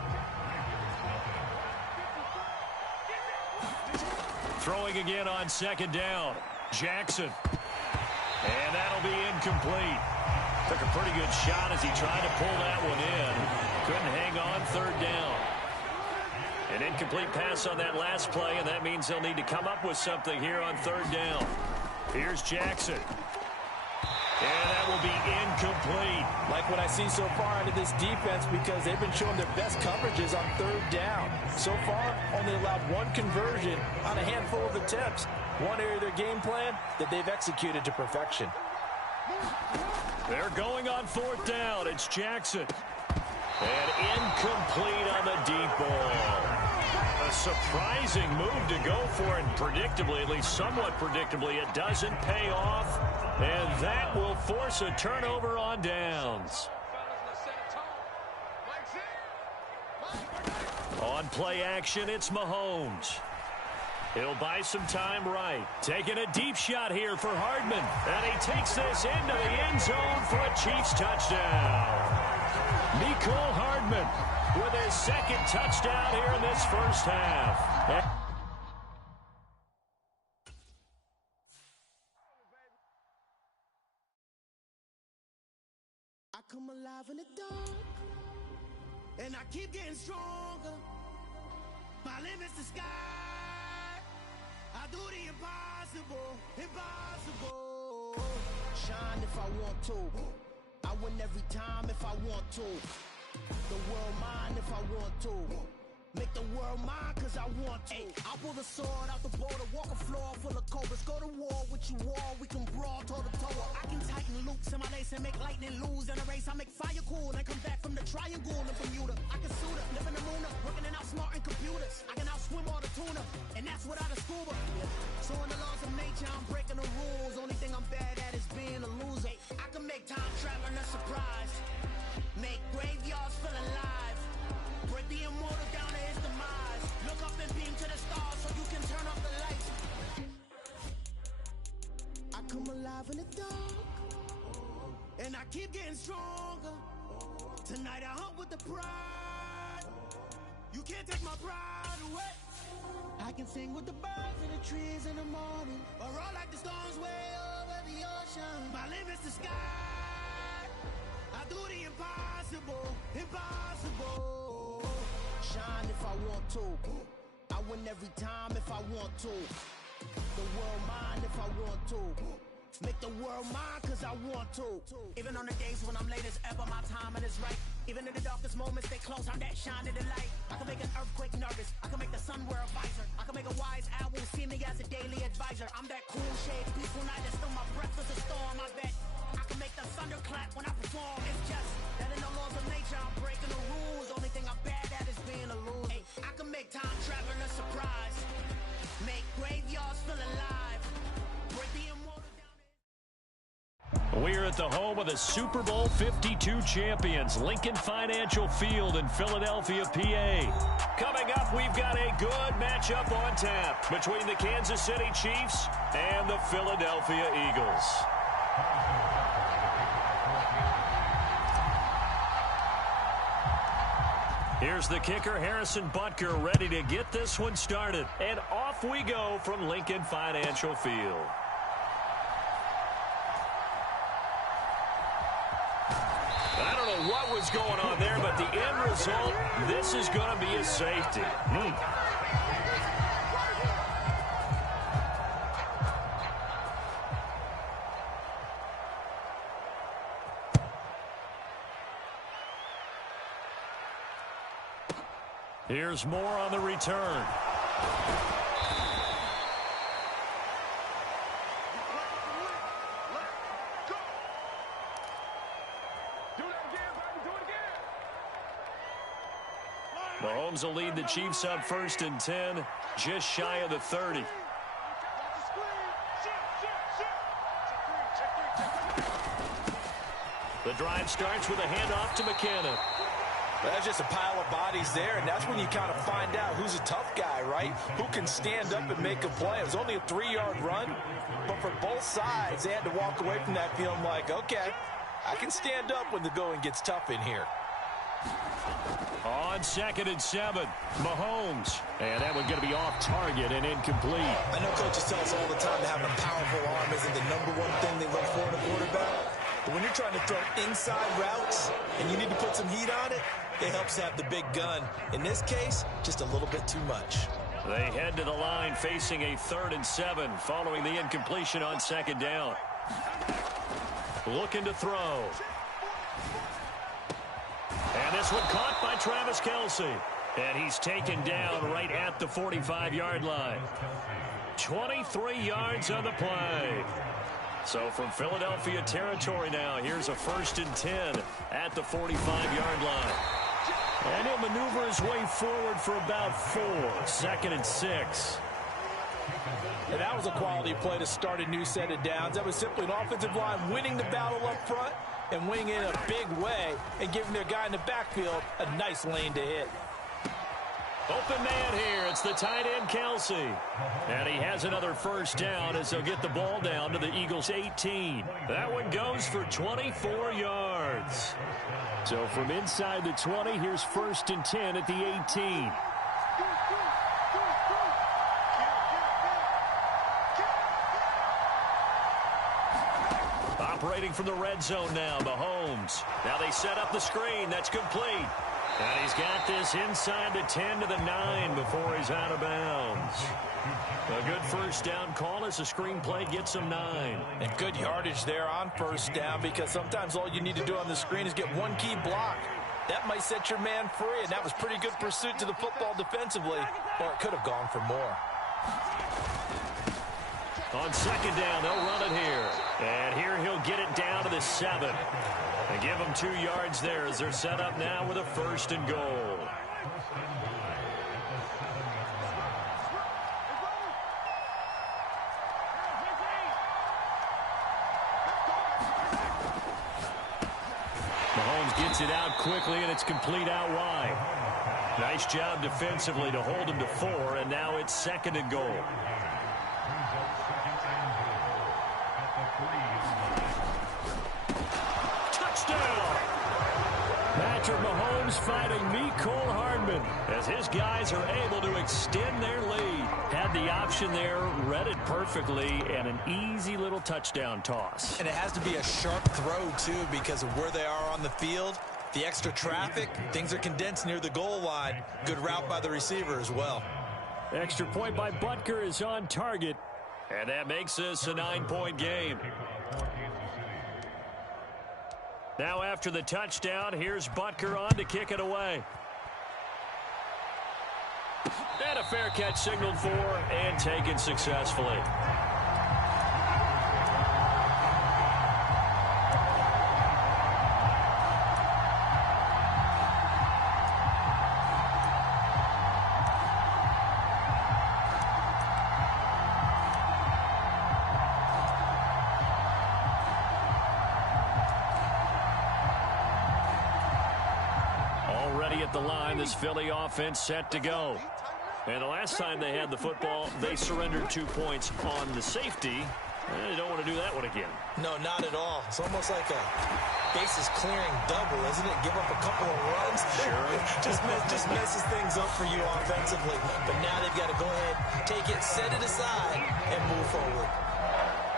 Throwing again on second down. Jackson. And that'll be incomplete. Took a pretty good shot as he tried to pull that one in. Couldn't hang on third down. An incomplete pass on that last play, and that means they'll need to come up with something here on third down. Here's Jackson. And that will be incomplete. Like what I see so far out of this defense, because they've been showing their best coverages on third down. So far, only allowed 1 conversion on a handful of attempts. One area of their game plan that they've executed to perfection. They're going on fourth down. It's Jackson. And incomplete on the deep ball. A surprising move to go for it. Predictably, at least somewhat predictably, it doesn't pay off. And that will force a turnover on downs. On play action, it's Mahomes. He'll buy some time right. Taking a deep shot here for Hardman. And he takes this into the end zone for a Chiefs touchdown. Mecole Hardman with his second touchdown here in this first half. I come alive in the dark, and I keep getting stronger. My limit's the sky. I do the impossible, impossible. Shine if I want to. I win every time if I want to. The world mine if I want to. Make the world mine cause I want to. I pull the sword out the border, walk a floor full of cobras. Go to war with you all, we can brawl toe to toe. I can tighten loops in my lace and make lightning lose in a race. I make fire cool and come back from the triangle in Bermuda. I can suit up, live in the moon up, working and outsmarting computers. I can outswim all the tuna, and that's without a scuba. So in the laws of nature, I'm breaking the rules. Only thing I'm bad at is being a loser. I can make time traveling a surprise. Make graveyards feel alive. Break the immortal down to his demise. Look up and beam to the stars so you can turn off the lights. I come alive in the dark, and I keep getting stronger. Tonight I hunt with the pride. You can't take my pride away. I can sing with the birds and the trees in the morning, or roll like the storms way over the ocean. My limit's the sky. I do the impossible, impossible. Shine if I want to. I win every time if I want to. The world mine if I want to. Make the world mine cause I want to. Even on the days when I'm late as ever, my timing is right. Even in the darkest moments, stay close, I'm that shine of the light. I can make an earthquake nervous, I can make the sun wear a visor. I can make a wise owl see me as a daily advisor. I'm that cool shade, peaceful night, that's still my breath is a storm, I bet. I can make the thunder clap when I perform. It's just that in the laws of nature, I'm breaking the rules. Only thing I'm bad at is being a loser. Hey, I can make time travel a surprise. Make graveyards feel alive. Break the immortal down. We're at the home of the Super Bowl 52 champions, Lincoln Financial Field in Philadelphia, PA. Coming up, we've got a good matchup on tap between the Kansas City Chiefs and the Philadelphia Eagles. Here's the kicker, Harrison Butker, ready to get this one started. And off we go from Lincoln Financial Field. I don't know what was going on there, but the end result, this is going to be a safety. Here's more on the return. Mahomes will lead the Chiefs up 1st and 10, just shy of the 30. The drive starts with a handoff to McKinnon. That's just a pile of bodies there, and that's when you kind of find out who's a tough guy, right? Who can stand up and make a play. It was only a 3-yard run, but for both sides, they had to walk away from that feeling like, okay, I can stand up when the going gets tough in here. On 2nd and 7, Mahomes. And that one's going to be off target and incomplete. I know coaches tell us all the time that having a powerful arm isn't the #1 thing they look for in a quarterback. But when you're trying to throw inside routes and you need to put some heat on it, it helps to have the big gun. In this case, just a little bit too much. They head to the line facing a 3rd and 7 following the incompletion on 2nd down. Looking to throw. And this one caught by Travis Kelce. And he's taken down right at the 45-yard line. 23 yards on the play. So from Philadelphia territory now, here's a 1st and 10 at the 45-yard line. And he'll maneuver his way forward for about 4. 2nd and 6. And that was a quality play to start a new set of downs. That was simply an offensive line winning the battle up front and winning it in a big way and giving their guy in the backfield a nice lane to hit. Open man here. It's the tight end, Kelce. And he has another 1st down as they'll get the ball down to the Eagles' 18. That one goes for 24 yards. So from inside the 20, here's 1st and 10 at the 18. Operating from the red zone now, Mahomes. Now they set up the screen. That's complete. And he's got this inside the 10 to the 9 before he's out of bounds. A good 1st down call as the screen play gets him 9. And good yardage there on 1st down, because sometimes all you need to do on the screen is get one key block. That might set your man free, and that was pretty good pursuit to the football defensively, or it could have gone for more. On 2nd down, they'll run it here. And here he'll get it down to the 7. And give them 2 yards there as they're set up now with a 1st and goal. Mahomes gets it out quickly, and it's complete out wide. Nice job defensively to hold him to 4, and now it's 2nd and goal. Touchdown! Patrick Mahomes fighting Mecole Hardman as his guys are able to extend their lead. Had the option there, read it perfectly, and an easy little touchdown toss. And it has to be a sharp throw, too, because of where they are on the field. The extra traffic, things are condensed near the goal line. Good route by the receiver as well. Extra point by Butker is on target. And that makes this a 9-point game. Now after the touchdown, here's Butker on to kick it away. And a fair catch signaled for and taken successfully. Already at the line, this Philly offense set to go. And the last time they had the football, they surrendered 2 points on the safety. They don't want to do that one again. No, not at all. It's almost like a bases clearing double, isn't it? Give up a couple of runs. Sure. just messes things up for you offensively. But now they've got to go ahead, take it, set it aside, and move forward.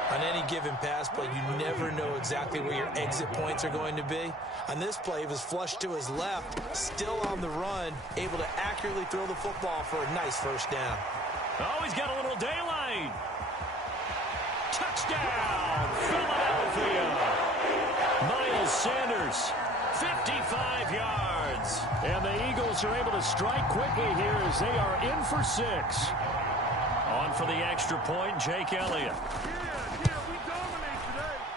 On any given pass play, you never know exactly where your exit points are going to be. On this play, he was flushed to his left, still on the run, able to accurately throw the football for a nice first down. Oh, he's got a little daylight. Touchdown, Philadelphia. Miles Sanders, 55 yards. And the Eagles are able to strike quickly here as they are in for 6. On for the extra point, Jake Elliott.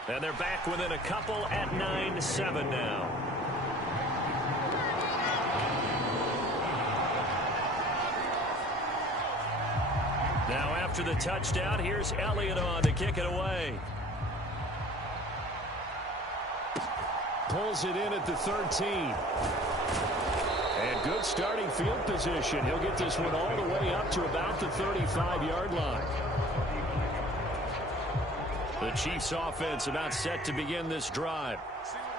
And they're back within a couple at 9-7 now. Now after the touchdown, here's Elliott on to kick it away. Pulls it in at the 13. And good starting field position. He'll get this one all the way up to about the 35-yard line. The Chiefs offense about set to begin this drive.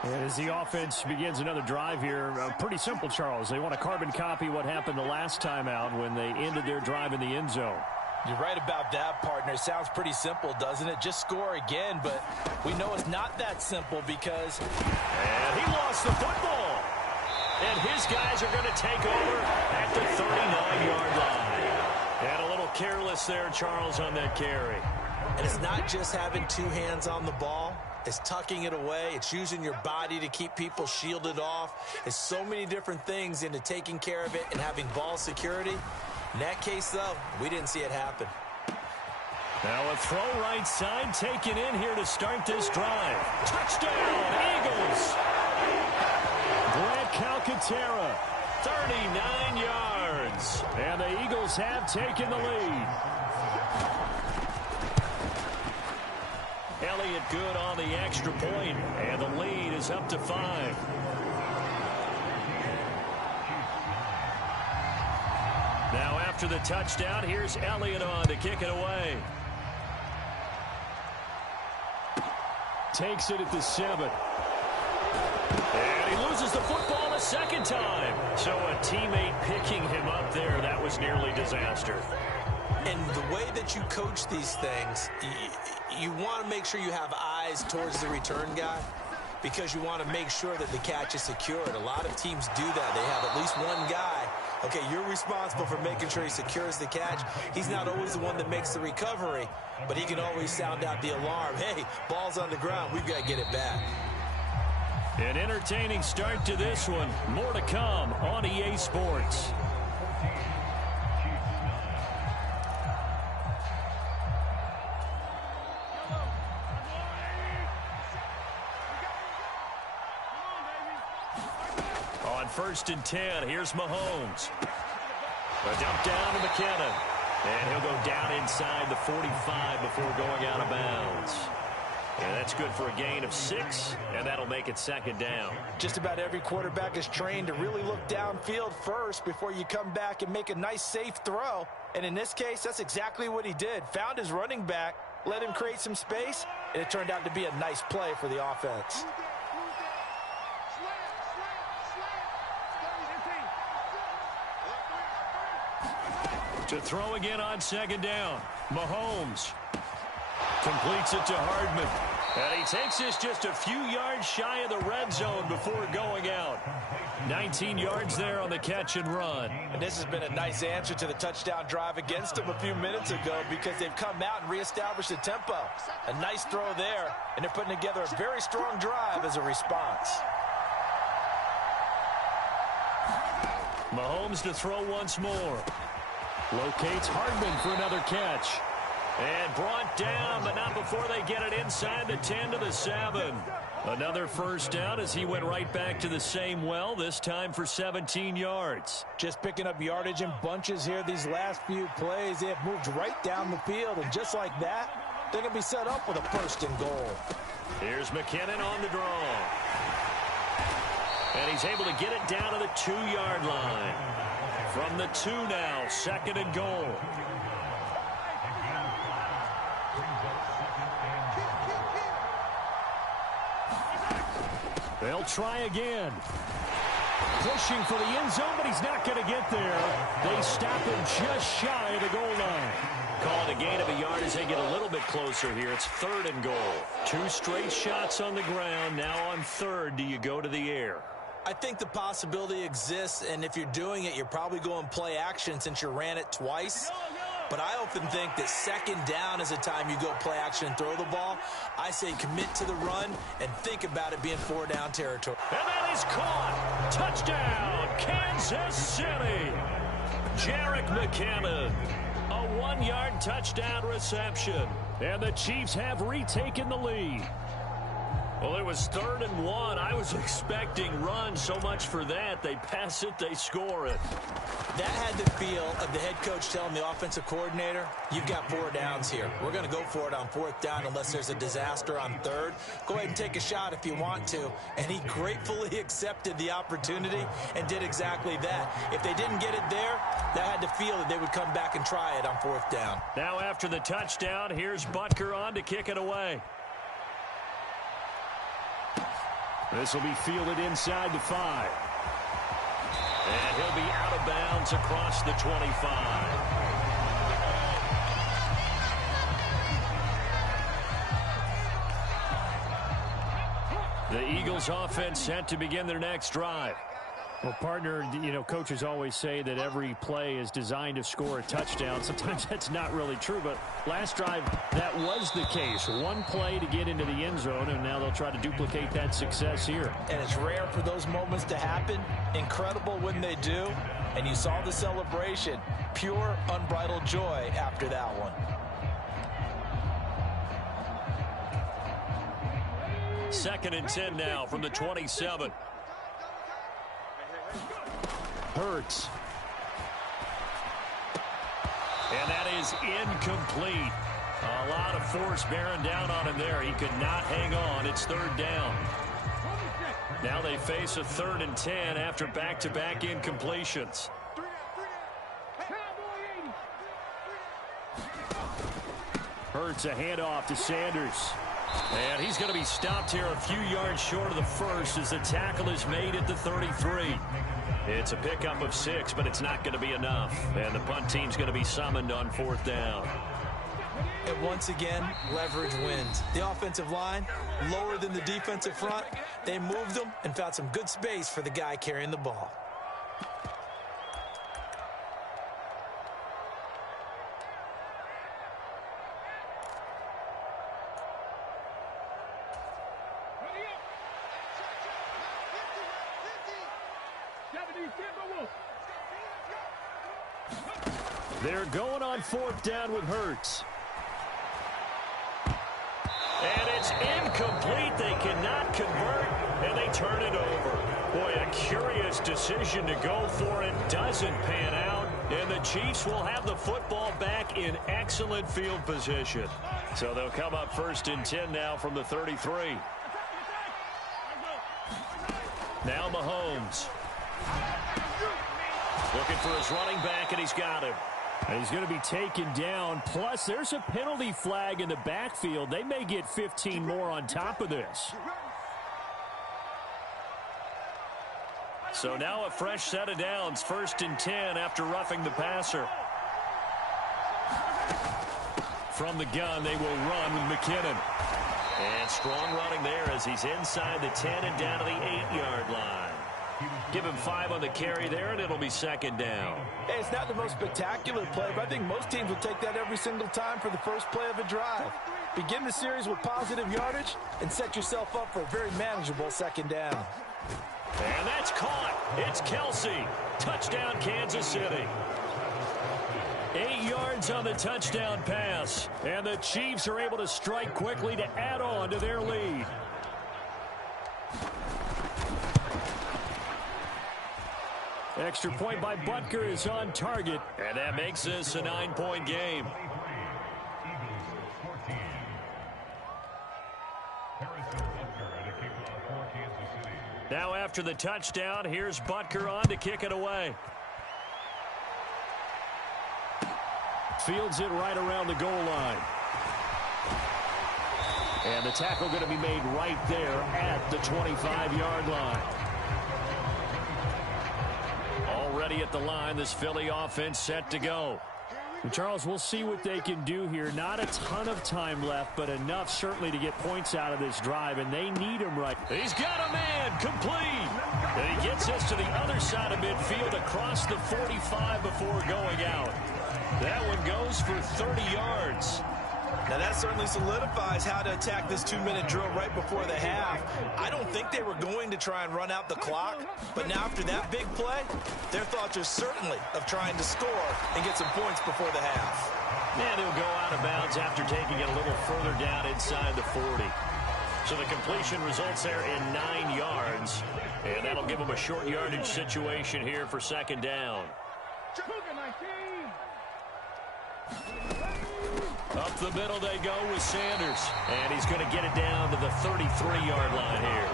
And as the offense begins another drive here, pretty simple, Charles. They want to carbon copy what happened the last time out when they ended their drive in the end zone. You're right about that, partner. Sounds pretty simple, doesn't it? Just score again, but we know it's not that simple because... And he lost the football. And his guys are going to take over at the 39-yard line. And a little careless there, Charles, on that carry. And it's not just having two hands on the ball. It's tucking it away. It's using your body to keep people shielded off. It's so many different things into taking care of it and having ball security. In that case, though, we didn't see it happen. Now a throw right side taken in here to start this drive. Touchdown, Eagles. Grant Calcaterra, 39 yards. And the Eagles have taken the lead. Elliott good on the extra point, and the lead is up to 5. Now after the touchdown, here's Elliott on to kick it away. Takes it at the 7. And he loses the football a second time. So a teammate picking him up there, that was nearly disaster. And the way that you coach these things, you want to make sure you have eyes towards the return guy because you want to make sure that the catch is secured. A lot of teams do that. They have at least one guy. Okay, you're responsible for making sure he secures the catch. He's not always the one that makes the recovery, but he can always sound out the alarm. Hey, ball's on the ground. We've got to get it back. An entertaining start to this one. More to come on EA Sports. On 1st and 10, here's Mahomes. A dump down to McKinnon. And he'll go down inside the 45 before going out of bounds. And that's good for a gain of 6, and that'll make it 2nd down. Just about every quarterback is trained to really look downfield first before you come back and make a nice, safe throw. And in this case, that's exactly what he did. Found his running back, let him create some space, and it turned out to be a nice play for the offense. To throw again on 2nd down. Mahomes completes it to Hardman. And he takes this just a few yards shy of the red zone before going out. 19 yards there on the catch and run. And this has been a nice answer to the touchdown drive against them a few minutes ago because they've come out and reestablished the tempo. A nice throw there, and they're putting together a very strong drive as a response. Mahomes to throw once more. Locates Hardman for another catch. And brought down, but not before they get it inside the 10 to the 7. Another first down as he went right back to the same well, this time for 17 yards. Just picking up yardage in bunches here these last few plays. They have moved right down the field, and just like that, they're going to be set up with a first and goal. Here's McKinnon on the draw. And he's able to get it down to the 2-yard line. From the 2 now, second and goal. They'll try again. Pushing for the end zone, but he's not going to get there. They stop him just shy of the goal line. Call it a gain of a yard as they get a little bit closer here. It's third and goal. 2 straight shots on the ground. Now on third, do you go to the air? I think the possibility exists, and if you're doing it, you're probably going play action since you ran it twice. But I often think that second down is a time you go play action and throw the ball. I say commit to the run and think about it being 4-down territory. And that is caught. Touchdown, Kansas City. Jerick McKinnon. A 1-yard touchdown reception. And the Chiefs have retaken the lead. Well, it was 3rd and 1. I was expecting run, so much for that. They pass it, they score it. That had the feel of the head coach telling the offensive coordinator, you've got 4 downs here. We're going to go for it on 4th down unless there's a disaster on 3rd. Go ahead and take a shot if you want to. And he gratefully accepted the opportunity and did exactly that. If they didn't get it there, that had the feel that they would come back and try it on 4th down. Now after the touchdown, here's Butker on to kick it away. This will be fielded inside the 5. And he'll be out of bounds across the 25. The Eagles offense set to begin their next drive. Well, partner, you know, coaches always say that every play is designed to score a touchdown. Sometimes that's not really true, but last drive, that was the case. 1 play to get into the end zone, and now they'll try to duplicate that success here. And it's rare for those moments to happen. Incredible when they do. And you saw the celebration. Pure, unbridled joy after that one. Second and 10 now from the 27. Hurts. And that is incomplete. A lot of force bearing down on him there. He could not hang on. It's 3rd down. Now they face a 3rd and 10 after back-to-back incompletions. Hurts a handoff to Sanders. And he's going to be stopped here a few yards short of the first as the tackle is made at the 33. It's a pickup of 6, but it's not going to be enough. And the punt team's going to be summoned on 4th down. And once again, leverage wins. The offensive line, lower than the defensive front. They moved them and found some good space for the guy carrying the ball. They're going on 4th down with Hurts. And it's incomplete. They cannot convert, and they turn it over. Boy, a curious decision to go for it. Doesn't pan out, and the Chiefs will have the football back in excellent field position. So they'll come up 1st and 10 now from the 33. Now Mahomes. Looking for his running back, and he's got him. And he's going to be taken down. Plus, there's a penalty flag in the backfield. They may get 15 more on top of this. So now a fresh set of downs. 1st and 10 after roughing the passer. From the gun, they will run with McKinnon. And strong running there as he's inside the 10 and down to the 8-yard line. Give him 5 on the carry there, and it'll be second down. Hey, it's not the most spectacular play, but I think most teams will take that every single time for the first play of a drive. Begin the series with positive yardage and set yourself up for a very manageable second down. And that's caught. It's Kelsey. Touchdown, Kansas City. 8 yards on the touchdown pass. And the Chiefs are able to strike quickly to add on to their lead. Extra point by Butker is on target. And that makes this a 9-point game. Now after the touchdown, here's Butker on to kick it away. Fields it right around the goal line. And the tackle going to be made right there at the 25-yard line. Already at the line, this Philly offense set to go. And Charles, we'll see what they can do here. Not a ton of time left, but enough certainly to get points out of this drive, and they need him right. He's got a man, complete. And he gets us to the other side of midfield across the 45 before going out. That one goes for 30 yards. Now that certainly solidifies how to attack this 2-minute drill right before the half. I don't think they were going to try and run out the clock, but now after that big play, their thoughts are certainly of trying to score and get some points before the half. And he'll go out of bounds after taking it a little further down inside the 40. So the completion results there in 9 yards, and that'll give them a short yardage situation here for second down. Up the middle they go with Sanders. And he's going to get it down to the 33-yard line here.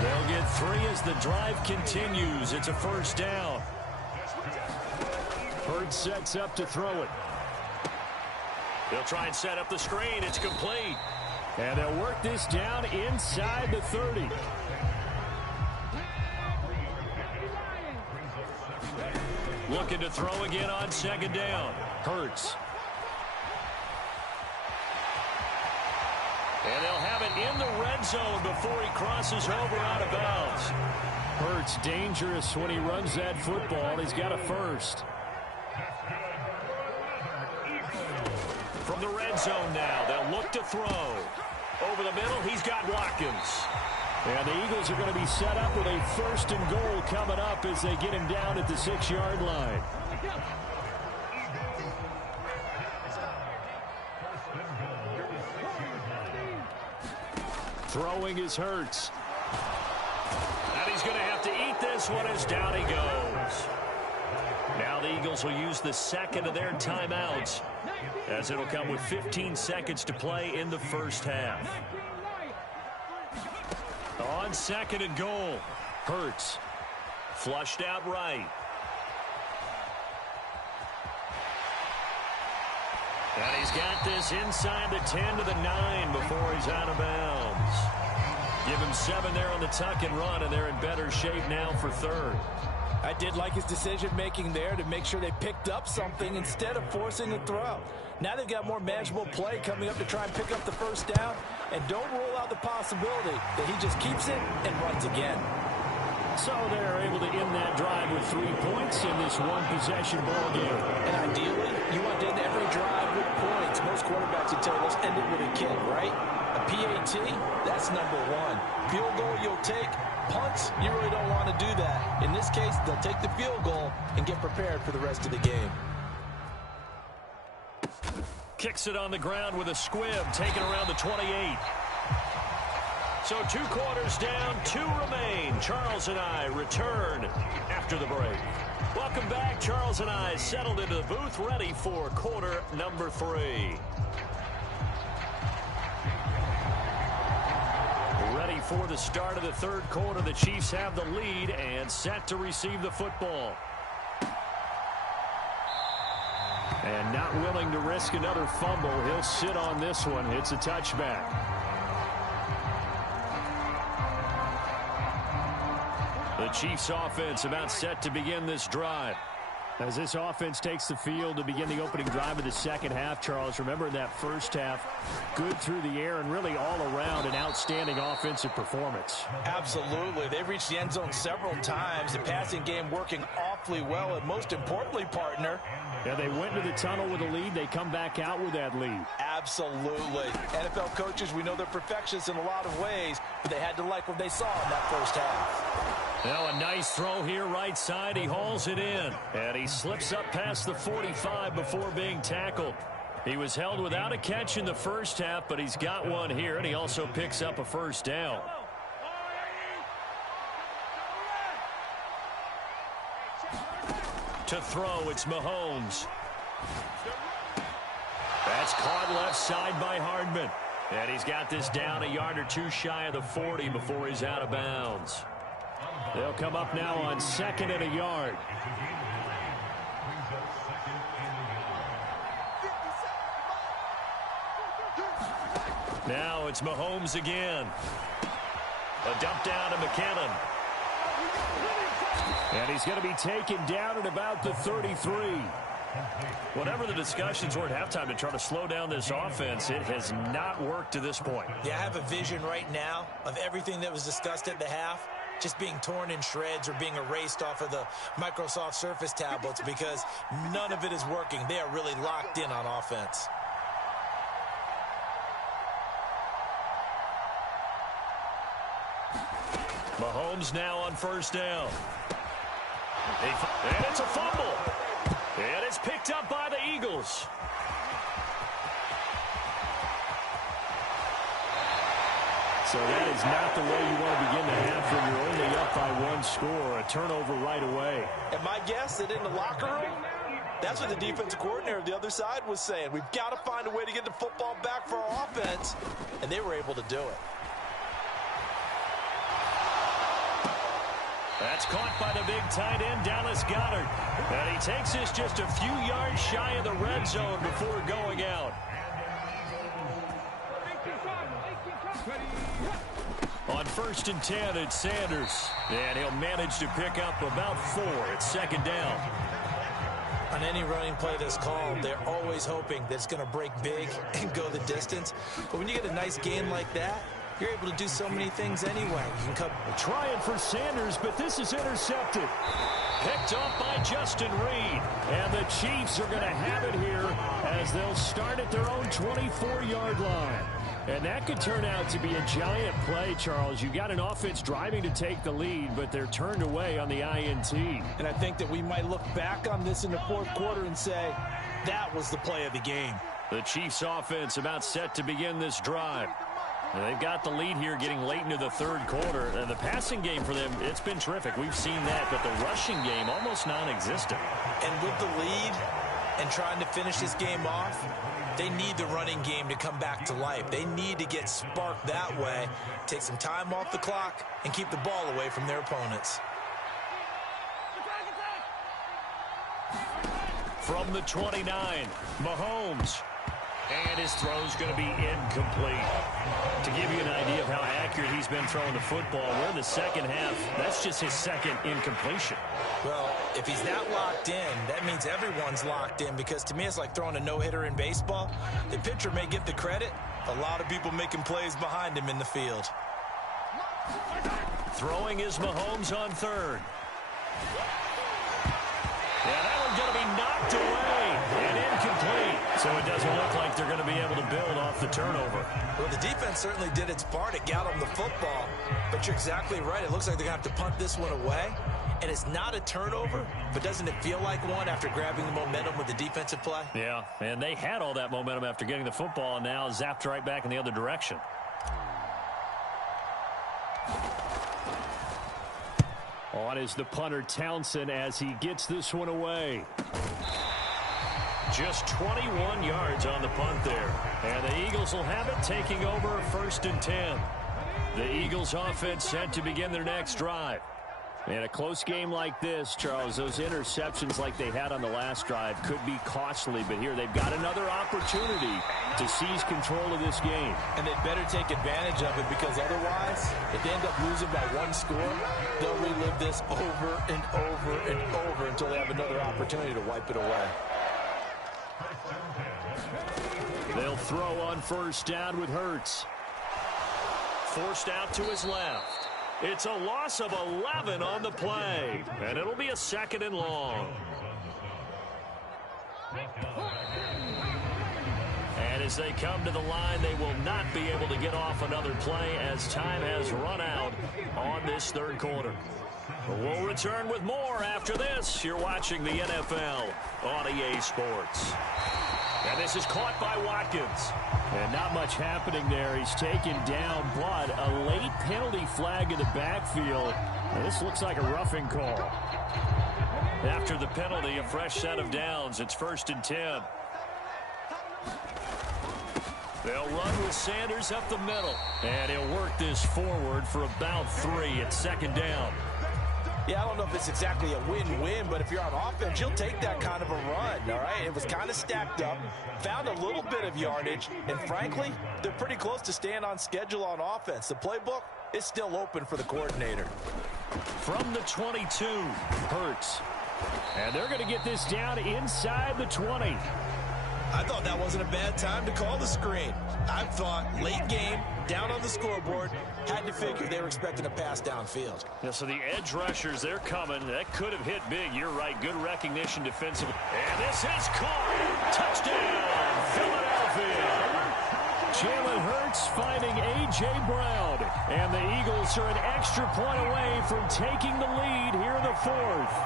They'll get 3 as the drive continues. It's a first down. Hurts sets up to throw it. They'll try and set up the screen. It's complete. And they'll work this down inside the 30. Looking to throw again on second down. Hurts. And they'll have it in the red zone before he crosses over out of bounds. Hurts dangerous when he runs that football. He's got a first. From the red zone now, they'll look to throw. Over the middle, he's got Watkins. And the Eagles are going to be set up with a first and goal coming up as they get him down at the 6-yard line. Throwing is Hurts. And he's going to have to eat this one as down he goes. Now the Eagles will use the second of their timeouts, as it'll come with 15 seconds to play in the first half. On second and goal, Hurts. Flushed out right. And he's got this inside the 10 to the 9 before he's out of bounds. Give him 7 there on the tuck and run, and they're in better shape now for third. I did like his decision-making there to make sure they picked up something instead of forcing a throw. Now they've got more manageable play coming up to try and pick up the first down, and don't rule out the possibility that he just keeps it and runs again. So they're able to end that drive with 3 points in this one-possession ball game. And ideally, you want to end every drive with points. Most quarterbacks would tell you, let's end it with a kick, right? A PAT, that's number 1. Field goal you'll take. Punts, you really don't want to do that. In this case, they'll take the field goal and get prepared for the rest of the game. Kicks it on the ground with a squib, taken around the 28. So 2 quarters down, 2 remain. Charles and I return after the break. Welcome back. Charles and I settled into the booth, ready for quarter number 3. Ready for the start of the third quarter. The Chiefs have the lead and set to receive the football. And not willing to risk another fumble. He'll sit on this one. It's a touchback. The Chiefs offense about set to begin this drive. As this offense takes the field to begin the opening drive of the second half, Charles, remember in that first half, good through the air and really all around an outstanding offensive performance. Absolutely. They've reached the end zone several times. The passing game working awfully well, and most importantly, partner. Yeah, they went to the tunnel with a lead. They come back out with that lead. Absolutely. NFL coaches, we know they're perfectionists in a lot of ways, but they had to like what they saw in that first half. Now a nice throw here right side. He hauls it in. And he slips up past the 45 before being tackled. He was held without a catch in the first half, but he's got one here, and he also picks up a first down. To throw, it's Mahomes. That's caught left side by Hardman. And he's got this down a yard or two shy of the 40 before he's out of bounds. They'll come up now on 2nd and a yard. Now it's Mahomes again. A dump down to McKinnon. And he's going to be taken down at about the 33. Whatever the discussions were at halftime to try to slow down this offense, it has not worked to this point. Yeah, I have a vision right now of everything that was discussed at the half just being torn in shreds or being erased off of the Microsoft Surface tablets because none of it is working. They are really locked in on offense. Mahomes now on first down. And it's a fumble. And it's picked up by the Eagles. So that is not the way you want to begin the half when you're only up by 1 score. A turnover right away. And my guess that in the locker room, that's what the defensive coordinator of the other side was saying. We've got to find a way to get the football back for our offense. And they were able to do it. That's caught by the big tight end, Dallas Goedert. And he takes this just a few yards shy of the red zone before going out. On 1st and 10, it's Sanders. And he'll manage to pick up about 4. It's 2nd down. On any running play that's called, they're always hoping that it's going to break big and go the distance. But when you get a nice gain like that, you're able to do so many things anyway. You can come trying for Sanders, but this is intercepted. Picked off by Justin Reed. And the Chiefs are going to have it here as they'll start at their own 24-yard line. And that could turn out to be a giant play, Charles. You got an offense driving to take the lead, but they're turned away on the INT. And I think that we might look back on this in the 4th quarter and say, that was the play of the game. The Chiefs offense about set to begin this drive. And they've got the lead here getting late into the 3rd quarter. And the passing game for them, it's been terrific. We've seen that, but the rushing game almost non-existent. And with the lead and trying to finish this game off, they need the running game to come back to life. They need to get sparked that way, take some time off the clock, and keep the ball away from their opponents. From the 29, Mahomes. And his throw's going to be incomplete. To give you an idea of how accurate he's been throwing the football, we're in the second half. That's just his 2nd incompletion. Well, if he's that locked in, that means everyone's locked in, because to me it's like throwing a no-hitter in baseball. The pitcher may get the credit. A lot of people making plays behind him in the field. Throwing is Mahomes on 3rd. Yeah, that one's going to be knocked away and incomplete. So it doesn't look like they're going to be able to build off the turnover. Well, the defense certainly did its part to get them the football. But you're exactly right. It looks like they're going to have to punt this one away. And it's not a turnover, but doesn't it feel like one after grabbing the momentum with the defensive play? Yeah, and they had all that momentum after getting the football, and now zapped right back in the other direction. On is the punter Townsend as he gets this one away. Just 21 yards on the punt there. And the Eagles will have it, taking over 1st and 10. The Eagles offense set to begin their next drive. In a close game like this, Charles, those interceptions like they had on the last drive could be costly, but here they've got another opportunity to seize control of this game. And they'd better take advantage of it, because otherwise, if they end up losing by one score, they'll relive this over and over and over until they have another opportunity to wipe it away. They'll throw on first down with Hurts. Forced out to his left. It's a loss of 11 on the play, and it'll be a 2nd and long. And as they come to the line, they will not be able to get off another play as time has run out on this 3rd quarter. We'll return with more after this. You're watching the NFL on EA Sports. And this is caught by Watkins. And not much happening there. He's taken down, but a late penalty flag in the backfield. And this looks like a roughing call. After the penalty, a fresh set of downs. It's 1st and 10. They'll run with Sanders up the middle. And he'll work this forward for about 3. It's 2nd down. Yeah, I don't know if it's exactly a win-win, but if you're on offense, you'll take that kind of a run, all right? It was kind of stacked up, found a little bit of yardage, and frankly, they're pretty close to staying on schedule on offense. The playbook is still open for the coordinator. From the 22, Hurts. And they're going to get this down inside the 20. I thought that wasn't a bad time to call the screen. I thought late game, down on the scoreboard, had to figure they were expecting a pass downfield. Yeah, so the edge rushers, they're coming. That could have hit big. You're right. Good recognition defensively. And this is caught. Touchdown, Philadelphia. Jalen Hurts finding A.J. Brown. And the Eagles are an extra point away from taking the lead here in the 4th.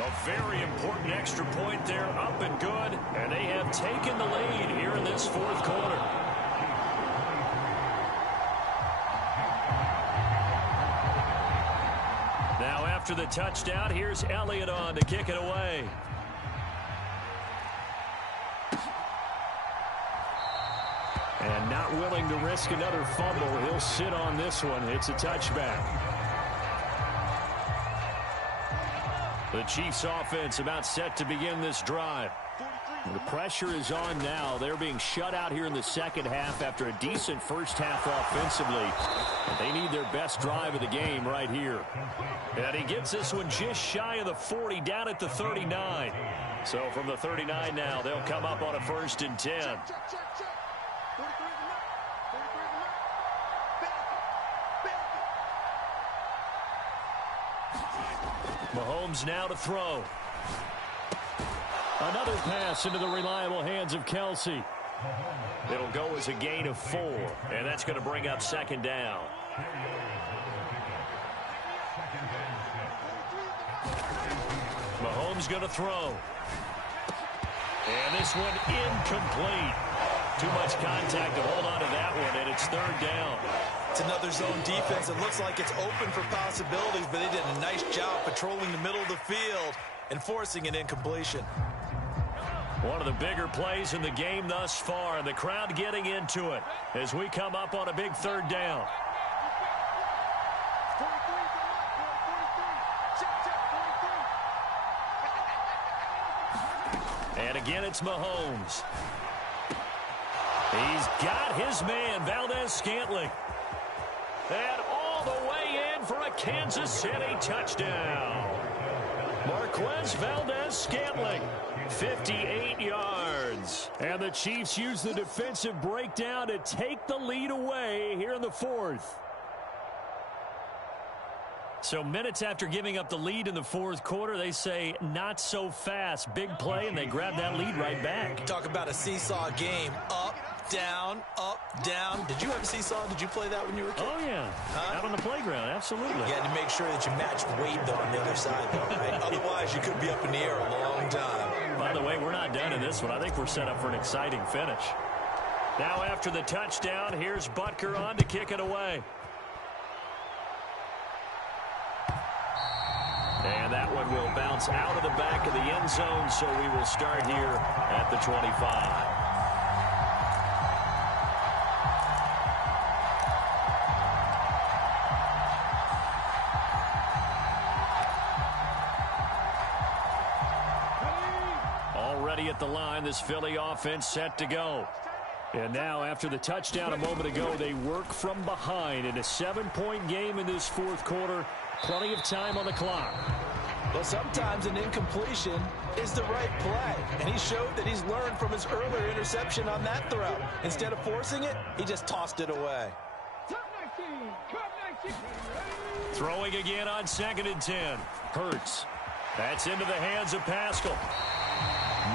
A very important extra point there, up and good, and they have taken the lead here in this 4th quarter. Now after the touchdown, here's Elliott on to kick it away. And not willing to risk another fumble, he'll sit on this one. It's a touchback. The Chiefs offense about set to begin this drive. The pressure is on now. They're being shut out here in the 2nd half after a decent first half offensively. But they need their best drive of the game right here. And he gets this one just shy of the 40, down at the 39. So from the 39 now, they'll come up on a 1st and 10. Mahomes now to throw. Another pass into the reliable hands of Kelsey. It'll go as a gain of 4, and that's going to bring up 2nd down. Mahomes going to throw. And this one incomplete. Too much contact to hold on to that one, and it's 3rd down. It's another zone defense. It looks like it's open for possibilities, but they did a nice job patrolling the middle of the field and forcing an incompletion. One of the bigger plays in the game thus far, and the crowd getting into it as we come up on a big 3rd down. And again, it's Mahomes. He's got his man, Valdez-Scantling. And all the way in for a Kansas City touchdown. Marquez Valdez-Scantling, 58 yards. And the Chiefs use the defensive breakdown to take the lead away here in the 4th. So minutes after giving up the lead in the 4th quarter, they say not so fast. Big play, and they grab that lead right back. Talk about a seesaw game. Up, down. Did you have a seesaw? Did you play that when you were a kid? Oh, yeah. Out on the playground, absolutely. You had to make sure that you matched weight, though, on the other side, though, right? Otherwise, you could be up in the air a long time. By the way, we're not done in this one. I think we're set up for an exciting finish. Now after the touchdown, here's Butker on to kick it away. And that one will bounce out of the back of the end zone, so we will start here at the 25. ready at the line. This Philly offense set to go. And now, after the touchdown a moment ago, they work from behind in a 7-point game in this fourth quarter. Plenty of time on the clock. Well, sometimes an incompletion is the right play. And he showed that he's learned from his earlier interception on that throw. Instead of forcing it, he just tossed it away. Throwing again on 2nd and 10. Hurts. That's into the hands of Pascal.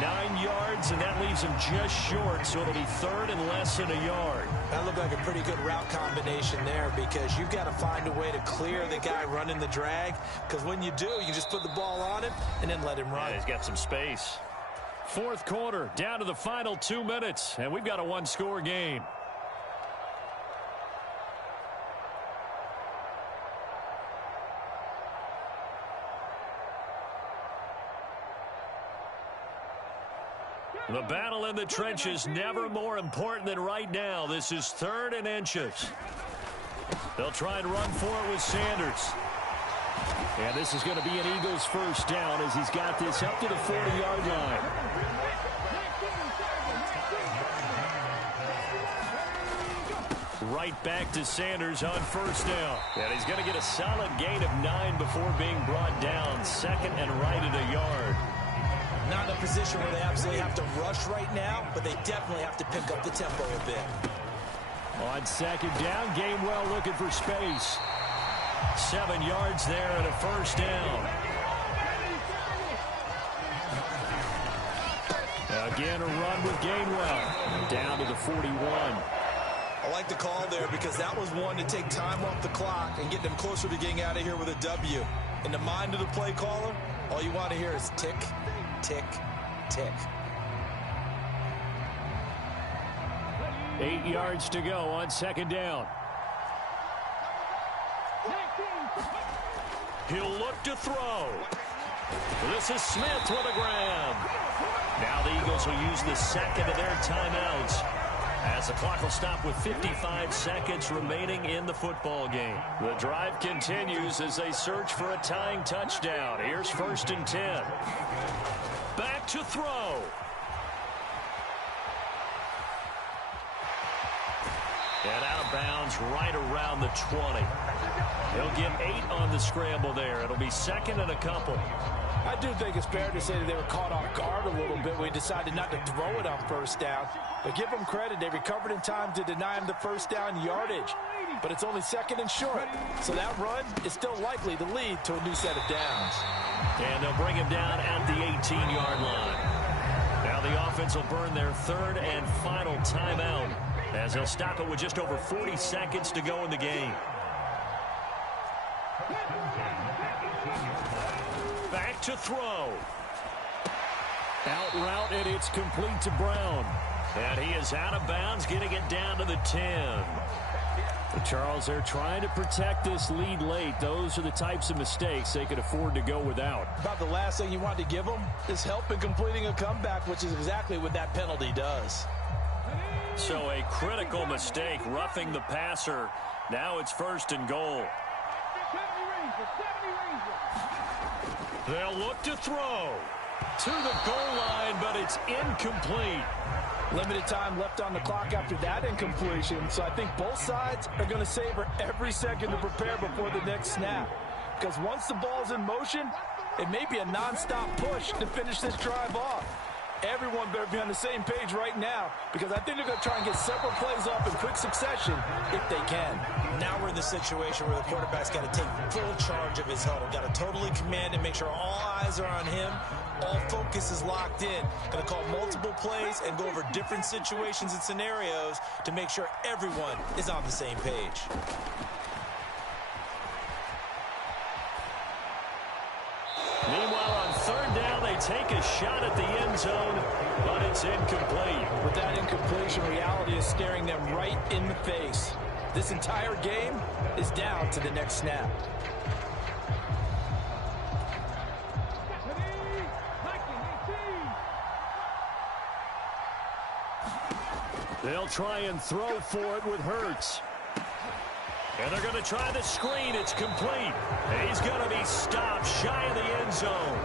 9 yards, and that leaves him just short, so it'll be 3rd and less than a yard. That looked like a pretty good route combination there, because you've got to find a way to clear the guy running the drag, because when you do, you just put the ball on him and then let him run. Yeah, he's got some space. Fourth quarter, down to the final 2 minutes, and we've got a one-score game. The battle in the trenches never more important than right now. This is 3rd and inches. They'll try and run for it with Sanders. And this is going to be an Eagles first down as he's got this up to the 40-yard line. Right back to Sanders on first down. And he's going to get a solid gain of 9 before being brought down. 2nd and right at a yard. Not in a position where they absolutely have to rush right now, but they definitely have to pick up the tempo a bit. On 2nd down, Gainwell looking for space. 7 yards there and a first down. Again, a run with Gainwell. Down to the 41. I like the call there because that was one to take time off the clock and get them closer to getting out of here with a W. In the mind of the play caller, all you want to hear is tick, tick, tick. 8 yards to go on 2nd down. He'll look to throw. This is Smith with a grab. Now the Eagles will use the second of their timeouts as the clock will stop with 55 seconds remaining in the football game. The drive continues as they search for a tying touchdown. Here's 1st and 10. Back to throw. And out of bounds right around the 20. He'll get 8 on the scramble there. It'll be 2nd and a couple. I do think it's fair to say that they were caught off guard a little bit when he decided not to throw it on first down. But give them credit. They recovered in time to deny him the first down yardage. But it's only 2nd and short. So that run is still likely to lead to a new set of downs. And they'll bring him down at the 18-yard line. Now the offense will burn their 3rd and final timeout as they'll stop it with just over 40 seconds to go in the game. Back to throw. Out route, and it's complete to Brown. And he is out of bounds, getting it down to the 10. Charles, they're trying to protect this lead late. Those are the types of mistakes they could afford to go without. About the last thing you want to give them is help in completing a comeback, which is exactly what that penalty does. So a critical mistake, roughing the passer. Now it's 1st and goal. They'll look to throw to the goal line, but it's incomplete. Limited time left on the clock after that incompletion, so I think both sides are going to savor every second to prepare before the next snap. Because once the ball's in motion, it may be a nonstop push to finish this drive off. Everyone better be on the same page right now, because I think they're going to try and get several plays off in quick succession if they can. Now we're in the situation where the quarterback's got to take full charge of his huddle. Got to totally command and make sure all eyes are on him. All focus is locked in. Going to call multiple plays and go over different situations and scenarios to make sure everyone is on the same page. Meanwhile, on 3rd down, they take a shot at the end zone, but it's incomplete. With that incompletion, reality is staring them right in the face. This entire game is down to the next snap. They'll try and throw for it with Hurts. And they're going to try the screen. It's complete. He's going to be stopped shy of the end zone.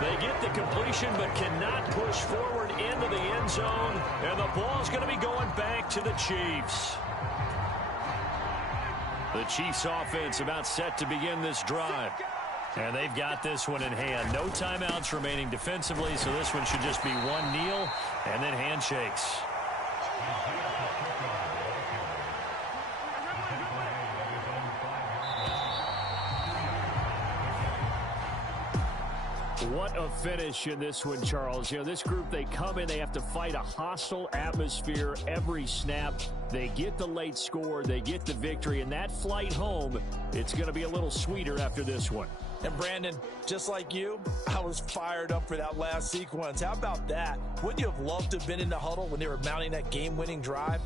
They get the completion. situation, but cannot push forward into the end zone. And the ball's going to be going back to the Chiefs. The Chiefs offense about set to begin this drive. And they've got this one in hand. No timeouts remaining defensively, so this one should just be one kneel and then handshakes. What a finish in this one, Charles. You know, this group, they come in, they have to fight a hostile atmosphere every snap. They get the late score, they get the victory, and that flight home, it's going to be a little sweeter after this one. And Brandon, just like you, I was fired up for that last sequence. How about that? Wouldn't you have loved to have been in the huddle when they were mounting that game-winning drive?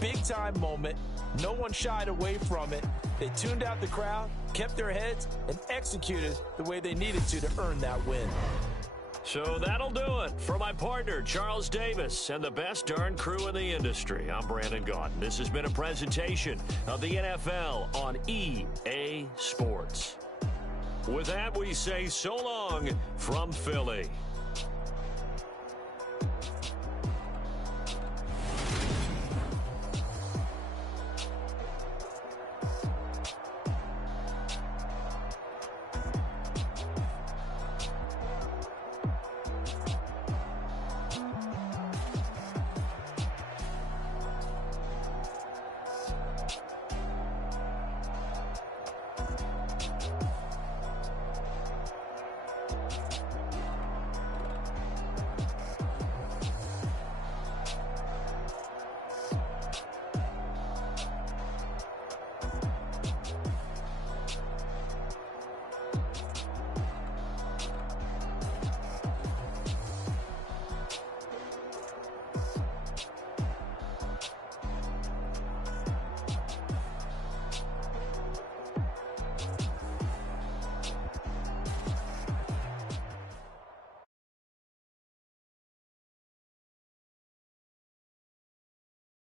Big-time moment. No one shied away from it. They tuned out the crowd, kept their heads, and executed the way they needed to earn that win. So that'll do it for my partner, Charles Davis, and the best darn crew in the industry. I'm Brandon Gaudin. This has been a presentation of the NFL on EA Sports. With that, we say so long from Philly.